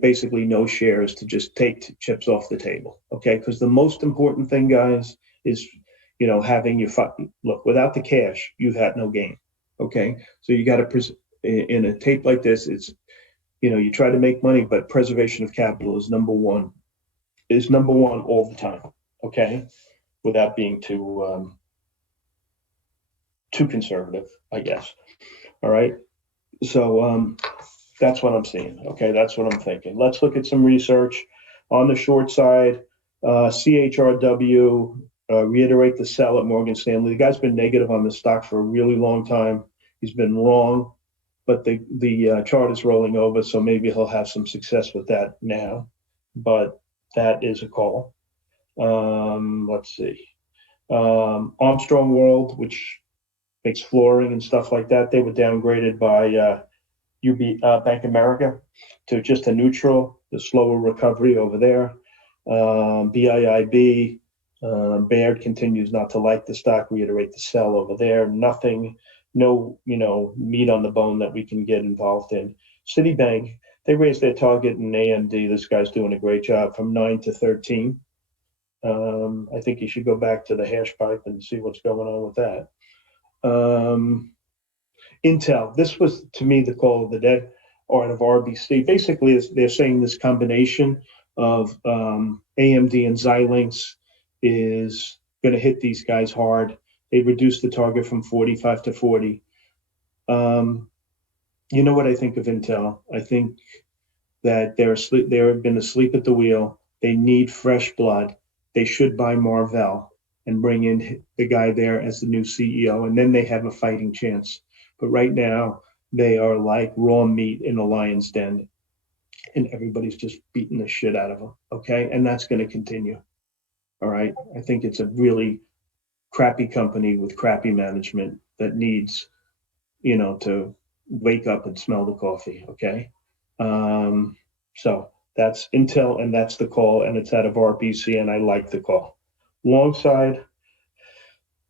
basically no shares to just take chips off the table, okay? Because the most important thing, guys, is having your look. Without the cash, you have no gain, okay? So you got to in a tape like this, it's you try to make money, but preservation of capital is number one all the time, okay? Without being too conservative, I guess. All right. So that's what I'm seeing. Okay, that's what I'm thinking. Let's look at some research on the short side. CHRW, reiterate the sell at Morgan Stanley. The guy's been negative on the stock for a really long time. He's been wrong, but the chart is rolling over, so maybe he'll have some success with that now. But that is a call. Let's see. Armstrong World, which makes flooring and stuff like that, they were downgraded by Bank of America to just a neutral, the slower recovery over there. BIIB, Baird continues not to like the stock, reiterate the sell over there. No meat on the bone that we can get involved in. Citibank, they raised their target in AMD. This guy's doing a great job from 9 to 13. I think you should go back to the hash pipe and see what's going on with that. Intel, this was to me the call of the day, or out of RBC. Basically, they're saying this combination of AMD and Xilinx is going to hit these guys hard. They reduced the target from 45 to 40. You know what I think of Intel? I think that they've been asleep at the wheel. They need fresh blood. They should buy Marvell and bring in the guy there as the new CEO, and then they have a fighting chance. But right now, they are like raw meat in a lion's den, and everybody's just beating the shit out of them, okay? And that's going to continue, all right? I think it's a really crappy company with crappy management that needs, to wake up and smell the coffee, okay? So that's Intel, and that's the call, and it's out of RBC, and I like the call. Long side,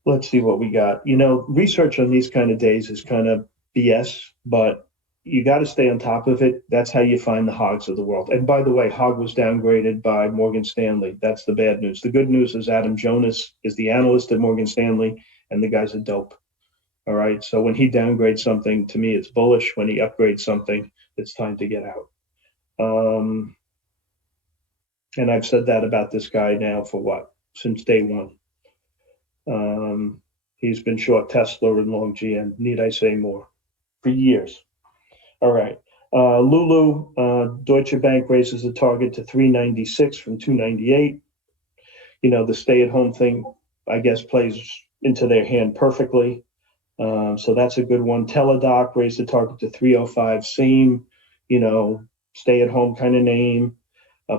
let's see what we got. Research on these kind of days is kind of BS, but you got to stay on top of it. That's how you find the hogs of the world. And by the way, hog was downgraded by Morgan Stanley. That's the bad news. The good news is Adam Jonas is the analyst at Morgan Stanley, and the guy's a dope. All right. So when he downgrades something, to me, it's bullish. When he upgrades something, it's time to get out. And I've said that about this guy now for what? Since day one. He's been short Tesla and long GM. Need I say more? For years. All right. Lulu, Deutsche Bank raises the target to 396 from 298. The stay-at-home thing, I guess, plays into their hand perfectly. So that's a good one. Teladoc raised the target to 305. Same, stay-at-home kind of name.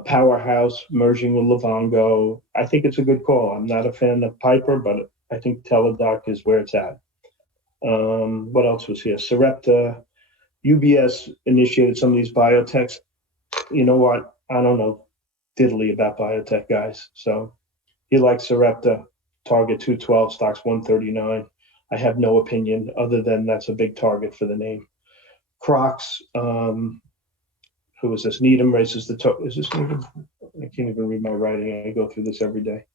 Powerhouse merging with Livongo. I think it's a good call. I'm not a fan of Piper, but I think Teladoc is where it's at. What else was here? Sarepta. UBS initiated some of these biotechs. You know what? I don't know diddly about biotech guys. So he likes Sarepta, target 212, stocks 139. I have no opinion other than that's a big target for the name. Crocs, who is this? Needham raises the target. Is this Needham? I can't even read my writing. I go through this every day.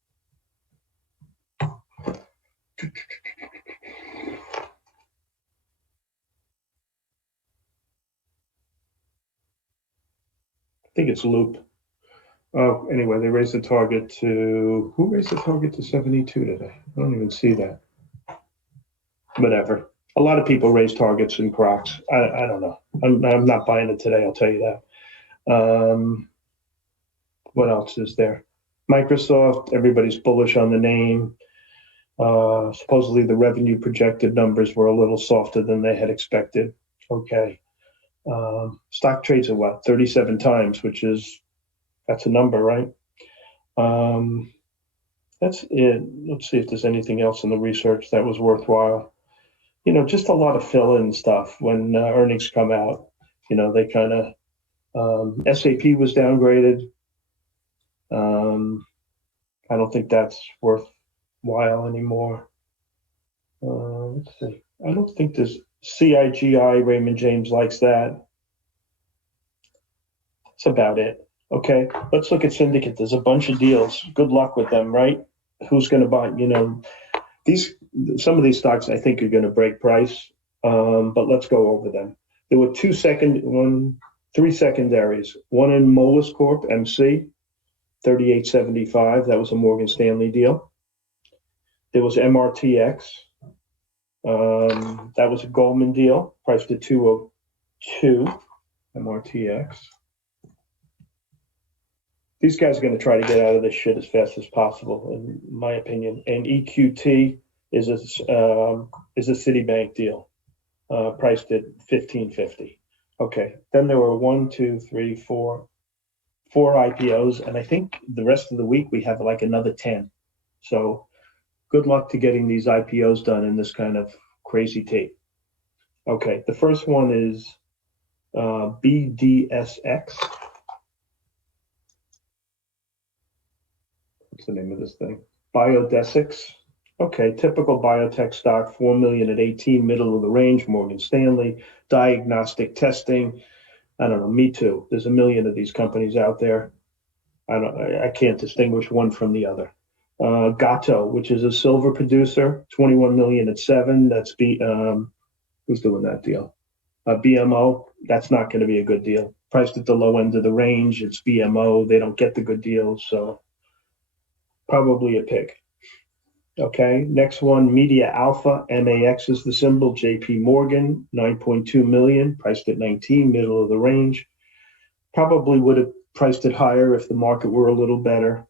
I think it's Loop. Oh, anyway, they raised the target to, who raised the target to 72 today? I don't even see that. Whatever. A lot of people raise targets in Crocs. I don't know. I'm not buying it today, I'll tell you that. What else is there? Microsoft, everybody's bullish on the name. Supposedly the revenue projected numbers were a little softer than they had expected. Okay. Stock trades at what? 37 times, which is, that's a number, right? That's it. Let's see if there's anything else in the research that was worthwhile. Just a lot of fill-in stuff when earnings come out. They kind of SAP was downgraded. I don't think that's worthwhile anymore. Let's see. I don't think there's CIGI. Raymond James likes that. That's about it. Okay, let's look at Syndicate. There's a bunch of deals. Good luck with them, right? Who's going to buy? Some of these stocks I think are going to break price, but let's go over them. There were three secondaries. One in Moelis Corp, MC, 38.75. That was a Morgan Stanley deal. There was MRTX. That was a Goldman deal, priced at 202. MRTX. These guys are going to try to get out of this shit as fast as possible, in my opinion. And EQT is a Citibank deal, priced at 15.50. Okay. Then there were 4 IPOs, and I think the rest of the week we have like another 10. So good luck to getting these IPOs done in this kind of crazy tape. Okay. The first one is BDSX. What's the name of this thing? Biodesics. Okay, typical biotech stock, 4 million at 18, middle of the range, Morgan Stanley. Diagnostic testing. I don't know, me too. There's a million of these companies out there. I can't distinguish one from the other. Gato, which is a silver producer, 21 million at 7. That's who's doing that deal? BMO. That's not going to be a good deal. Priced at the low end of the range. It's BMO. They don't get the good deals, so probably a pick. Okay, next one, Media Alpha, MAX is the symbol, JP Morgan, 9.2 million, priced at 19, middle of the range. Probably would have priced it higher if the market were a little better.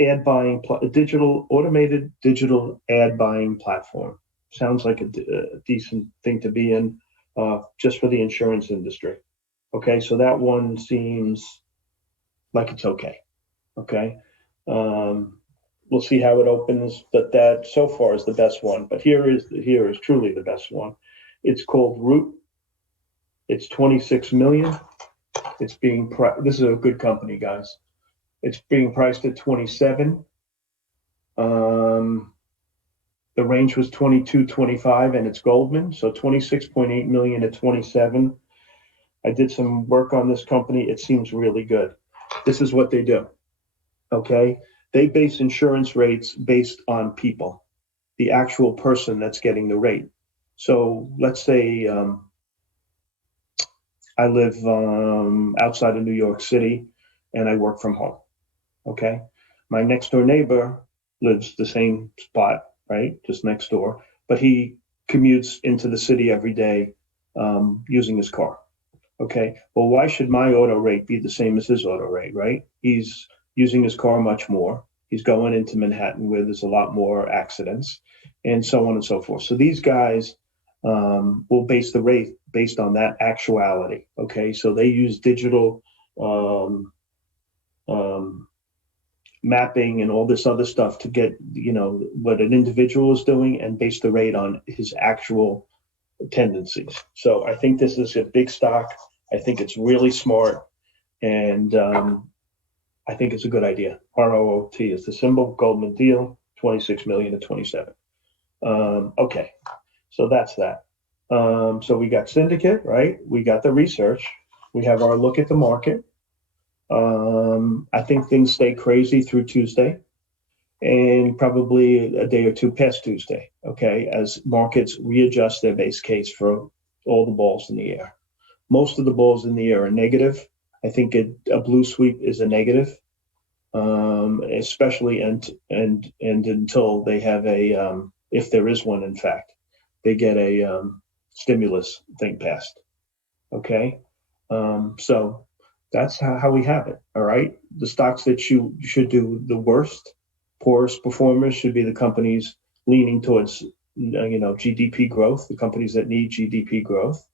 Ad buying, automated digital ad buying platform. Sounds like a decent thing to be in, just for the insurance industry. Okay, so that one seems like it's okay. Okay. We'll see how it opens, but that so far is the best one. But here is truly the best one. It's called Root. It's 26 million. It's being this is a good company, guys. It's being priced at 27. The range was 22.25, and it's Goldman, so 26.8 million at 27. I did some work on this company. It seems really good. This is what they do. Okay. They base insurance rates based on people, the actual person that's getting the rate. So let's say I live outside of New York City and I work from home. Okay. My next door neighbor lives the same spot, right? Just next door, but he commutes into the city every day using his car. Okay. Well, why should my auto rate be the same as his auto rate, right? He's using his car much more. He's going into Manhattan where there's a lot more accidents and so on and so forth. So these guys will base the rate based on that actuality. Okay. So they use digital mapping and all this other stuff to get, what an individual is doing and base the rate on his actual tendencies. So I think this is a big stock. I think it's really smart. And I think it's a good idea. ROOT is the symbol. Goldman deal, 26 million to 27. Okay, so that's that. So we got Syndicate, right? We got the research. We have our look at the market. I think things stay crazy through Tuesday and probably a day or two past Tuesday, okay, as markets readjust their base case for all the balls in the air. Most of the balls in the air are negative. I think a blue sweep is a negative, especially and until they have if there is one, in fact, they get a stimulus thing passed. Okay, so that's how we have it. All right, the stocks that you should do the worst, poorest performers should be the companies leaning towards GDP growth, the companies that need GDP growth.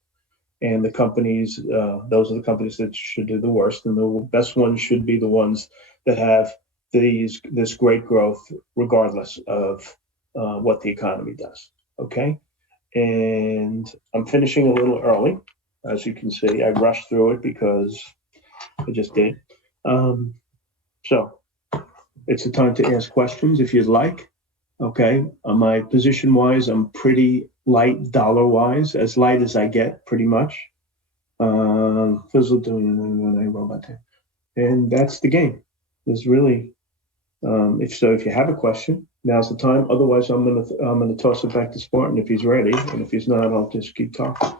And the companies, those are the companies that should do the worst. And the best ones should be the ones that have this great growth regardless of what the economy does. Okay, and I'm finishing a little early, as you can see. I rushed through it because I just did. So it's the time to ask questions if you'd like. Okay, my position wise, I'm pretty light dollar wise, as light as I get, pretty much. Fizzle doing a robot there, and that's the game. There's really, if you have a question, now's the time. Otherwise, I'm gonna toss it back to Spartan if he's ready, and if he's not, I'll just keep talking.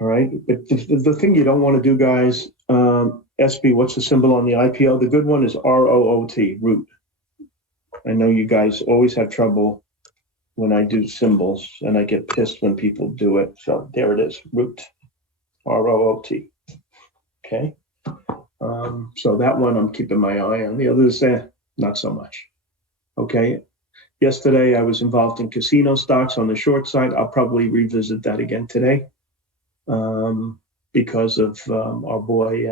All right, but the thing you don't want to do, guys, SB, what's the symbol on the IPO? The good one is ROOT, root. I know you guys always have trouble when I do symbols, and I get pissed when people do it. So there it is, root, ROOT. Okay. So that one I'm keeping my eye on. The others, not so much. Okay. Yesterday I was involved in casino stocks on the short side. I'll probably revisit that again today because of our boy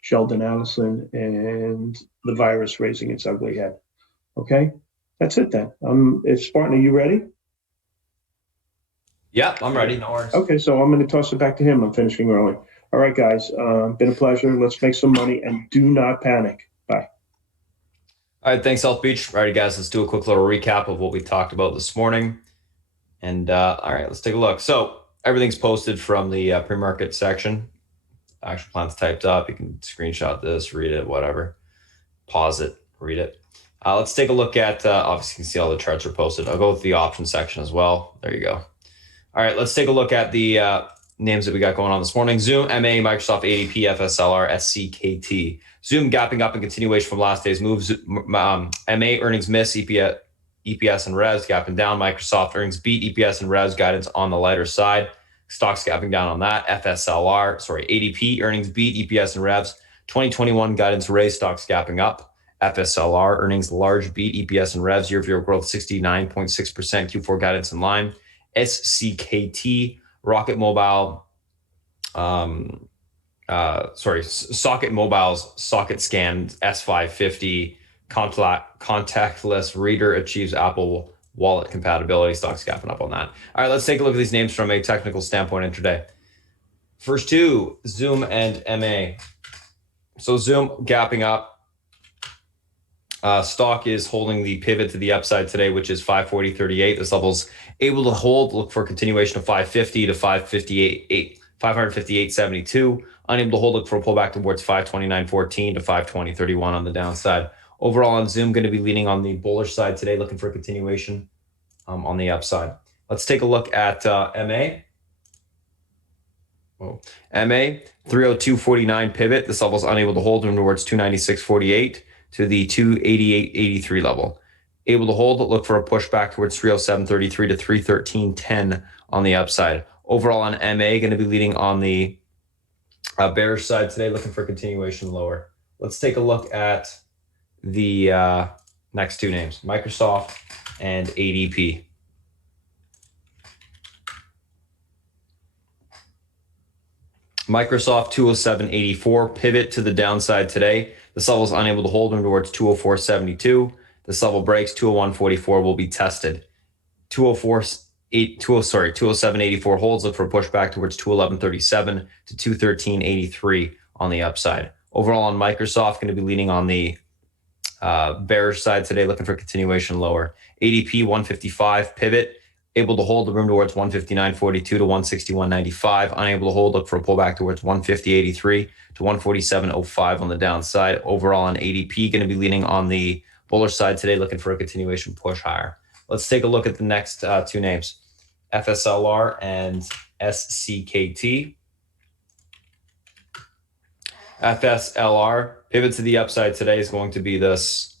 Sheldon Allison and the virus raising its ugly head. Okay, that's it then. Spartan, are you ready? Yeah, I'm ready. No worries. Okay, so I'm going to toss it back to him. I'm finishing early. All right, guys, been a pleasure. Let's make some money and do not panic. Bye. All right, thanks, South Beach. All right, guys, let's do a quick little recap of what we talked about this morning. And all right, let's take a look. So everything's posted from the pre-market section. Action plan's typed up. You can screenshot this, read it, whatever. Pause it, read it. Let's take a look at, obviously you can see all the charts are posted. I'll go with the option section as well. There you go. All right, let's take a look at the names that we got going on this morning. Zoom, MA, Microsoft, ADP, FSLR, SCKT. Zoom gapping up in continuation from last day's moves. MA earnings miss, EPS and revs gapping down. Microsoft earnings beat, EPS and revs guidance on the lighter side. Stocks gapping down on that. ADP earnings beat, EPS and revs. 2021 guidance raise, stocks gapping up. FSLR earnings large beat, EPS and revs, year-over-year growth 69.6%, Q4 guidance in line. SCKT, Rocket Mobile, Socket Mobile's Socket Scan S550 contactless reader achieves Apple Wallet compatibility. Stocks gapping up on that. All right, let's take a look at these names from a technical standpoint intraday. First two, Zoom and MA. So Zoom gapping up. Stock is holding the pivot to the upside today, which is 540.38. This level's able to hold. Look for a continuation of 550 to 558.72. Unable to hold. Look for a pullback towards 529.14 to 520.31 on the downside. Overall on Zoom, going to be leaning on the bullish side today, looking for a continuation on the upside. Let's take a look at MA. MA 302.49 pivot. This level is unable to hold towards 296.48 to the 288.83 level. Able to hold, look for a pushback towards 307.33 to 313.10 on the upside. Overall on MA, going to be leading on the bearish side today, looking for continuation lower. Let's take a look at the next two names, Microsoft and ADP. Microsoft 207.84 pivot to the downside today. This level is unable to hold towards 204.72. This level breaks 201.44 will be tested. 207.84 holds. Look for a pushback towards 211.37 to 213.83 on the upside. Overall on Microsoft, going to be leaning on the bearish side today, looking for continuation lower. ADP 155 pivot. Able to hold the room towards 159.42 to 161.95. Unable to hold, look for a pullback towards 150.83 to 147.05 on the downside. Overall on ADP, going to be leaning on the bullish side today, looking for a continuation push higher. Let's take a look at the next two names, FSLR and SCKT. FSLR pivot to the upside today is going to be this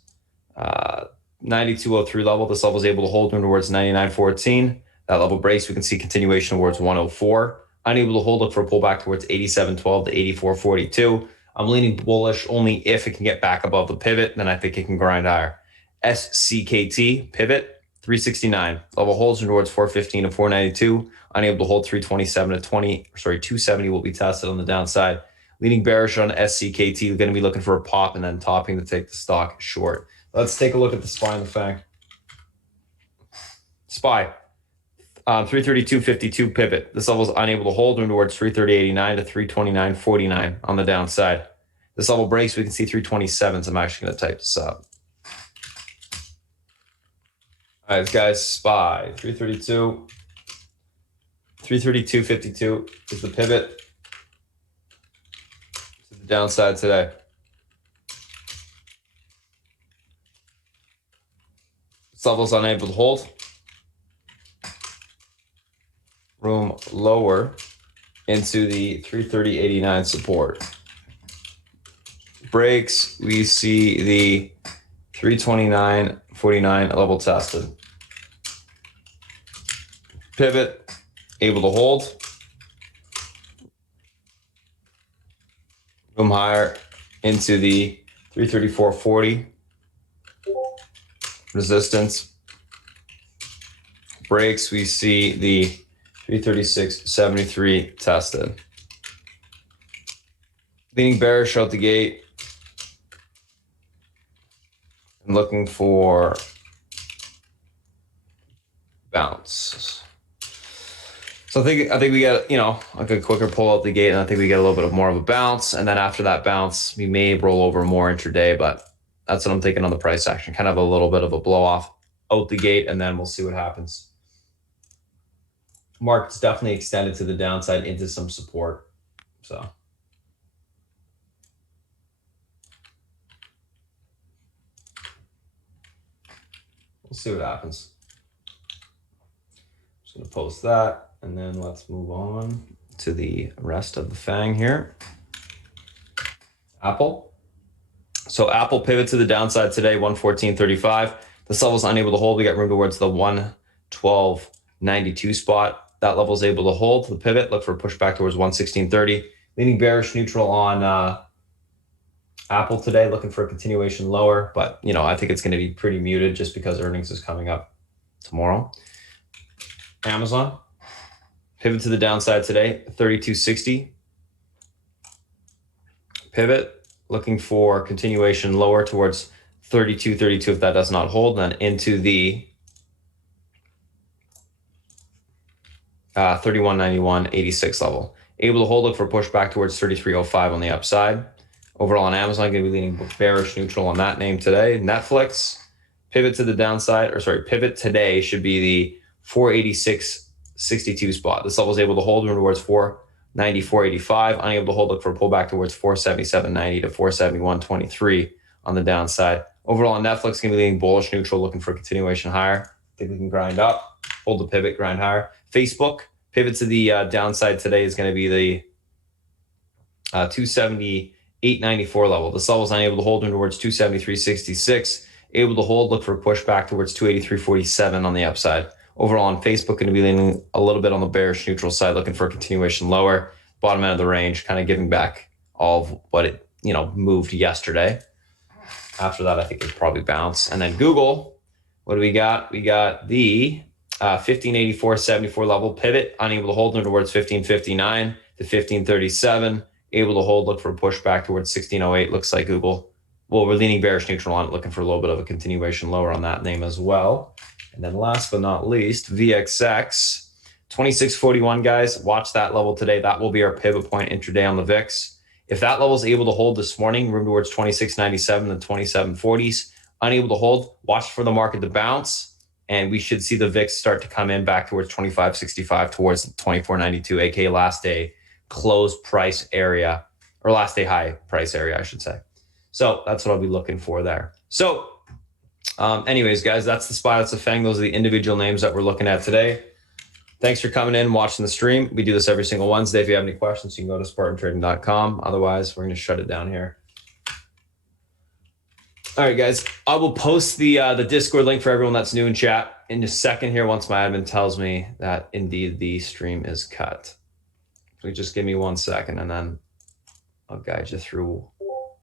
92.03 level. This level is able to hold towards 99.14. That level breaks. We can see continuation towards 104. Unable to hold, look for a pullback towards 87.12 to 84.42. I'm leaning bullish only if it can get back above the pivot. Then I think it can grind higher. SCKT pivot 369. Level holds towards 415 to 492. Unable to hold 327 to 270 will be tested on the downside. Leaning bearish on SCKT. We're going to be looking for a pop and then topping to take the stock short. Let's take a look at the SPY and the FANG. SPY, 332.52 pivot. This level is unable to hold, room towards 330.89 to 329.49 on the downside. This level breaks, we can see 327, so I'm actually going to type this up. All right, guys, SPY, 332.52 is the pivot to the downside today. This level is unable to hold. Room lower into the 330.89 support. Breaks, we see the 329.49 level tested. Pivot, able to hold. Room higher into the 334.40. Resistance. Breaks, we see the 336.73 tested. Leaning bearish out the gate. I'm looking for bounce. So I think we get, like a quicker pull out the gate, and I think we get a little bit of more of a bounce. And then after that bounce, we may roll over more intraday, but that's what I'm thinking on the price action. Kind of a little bit of a blow off out the gate, and then we'll see what happens. Market's definitely extended to the downside into some support. So we'll see what happens. Just going to post that, and then let's move on to the rest of the FANG here. Apple. So Apple pivot to the downside today, 114.35. This level is unable to hold. We got room towards the 112.92 spot. That level is able to hold the pivot. Look for a pushback towards 116.30. Leaning bearish neutral on Apple today, looking for a continuation lower. But, I think it's going to be pretty muted just because earnings is coming up tomorrow. Amazon, pivot to the downside today, 32.60. Pivot, looking for continuation lower towards 32.32 if that does not hold, then into the 31.91.86 level. Able to hold, look for a pushback towards 33.05 on the upside. Overall on Amazon, going to be leaning bearish neutral on that name today. Netflix, pivot to the downside, pivot today should be the 486.62 spot. This level is able to hold towards 494.85. Unable to hold, look for a pullback towards 477.90 to 471.23 on the downside. Overall on Netflix, going to be leaning bullish neutral, looking for a continuation higher. I think we can grind up, hold the pivot, grind higher. Facebook, pivot to the downside today is going to be the 278.94 level. This level is unable to hold towards 273.66. Able to hold, look for a pushback towards 283.47 on the upside. Overall on Facebook, going to be leaning a little bit on the bearish neutral side, looking for a continuation lower. Bottom end of the range, kind of giving back all of what it moved yesterday. After that, I think it'll probably bounce. And then Google, what do we got? We got the 1584.74 level pivot, unable to hold towards 1559 to 1537. Able to hold, look for a pushback towards 1608. Looks like Google. Well, we're leaning bearish neutral on it, looking for a little bit of a continuation lower on that name as well. And then last but not least, VXX, 2641, guys. Watch that level today. That will be our pivot point intraday on the VIX. If that level is able to hold this morning, room towards 2697 and 2740s. Unable to hold, watch for the market to bounce. And we should see the VIX start to come in back towards 2565, towards 2492, aka last day close price area, or last day high price area, I should say. So that's what I'll be looking for there. So anyways, guys, that's the SPY, that's the FANG. Those are the individual names that we're looking at today. Thanks for coming in, watching the stream. We do this every single Wednesday. If you have any questions, you can go to spartantrading.com. Otherwise, we're going to shut it down here. All right, guys, I will post the Discord link for everyone that's new in chat in a second here once my admin tells me that indeed the stream is cut. So just give me 1 second and then I'll guide you through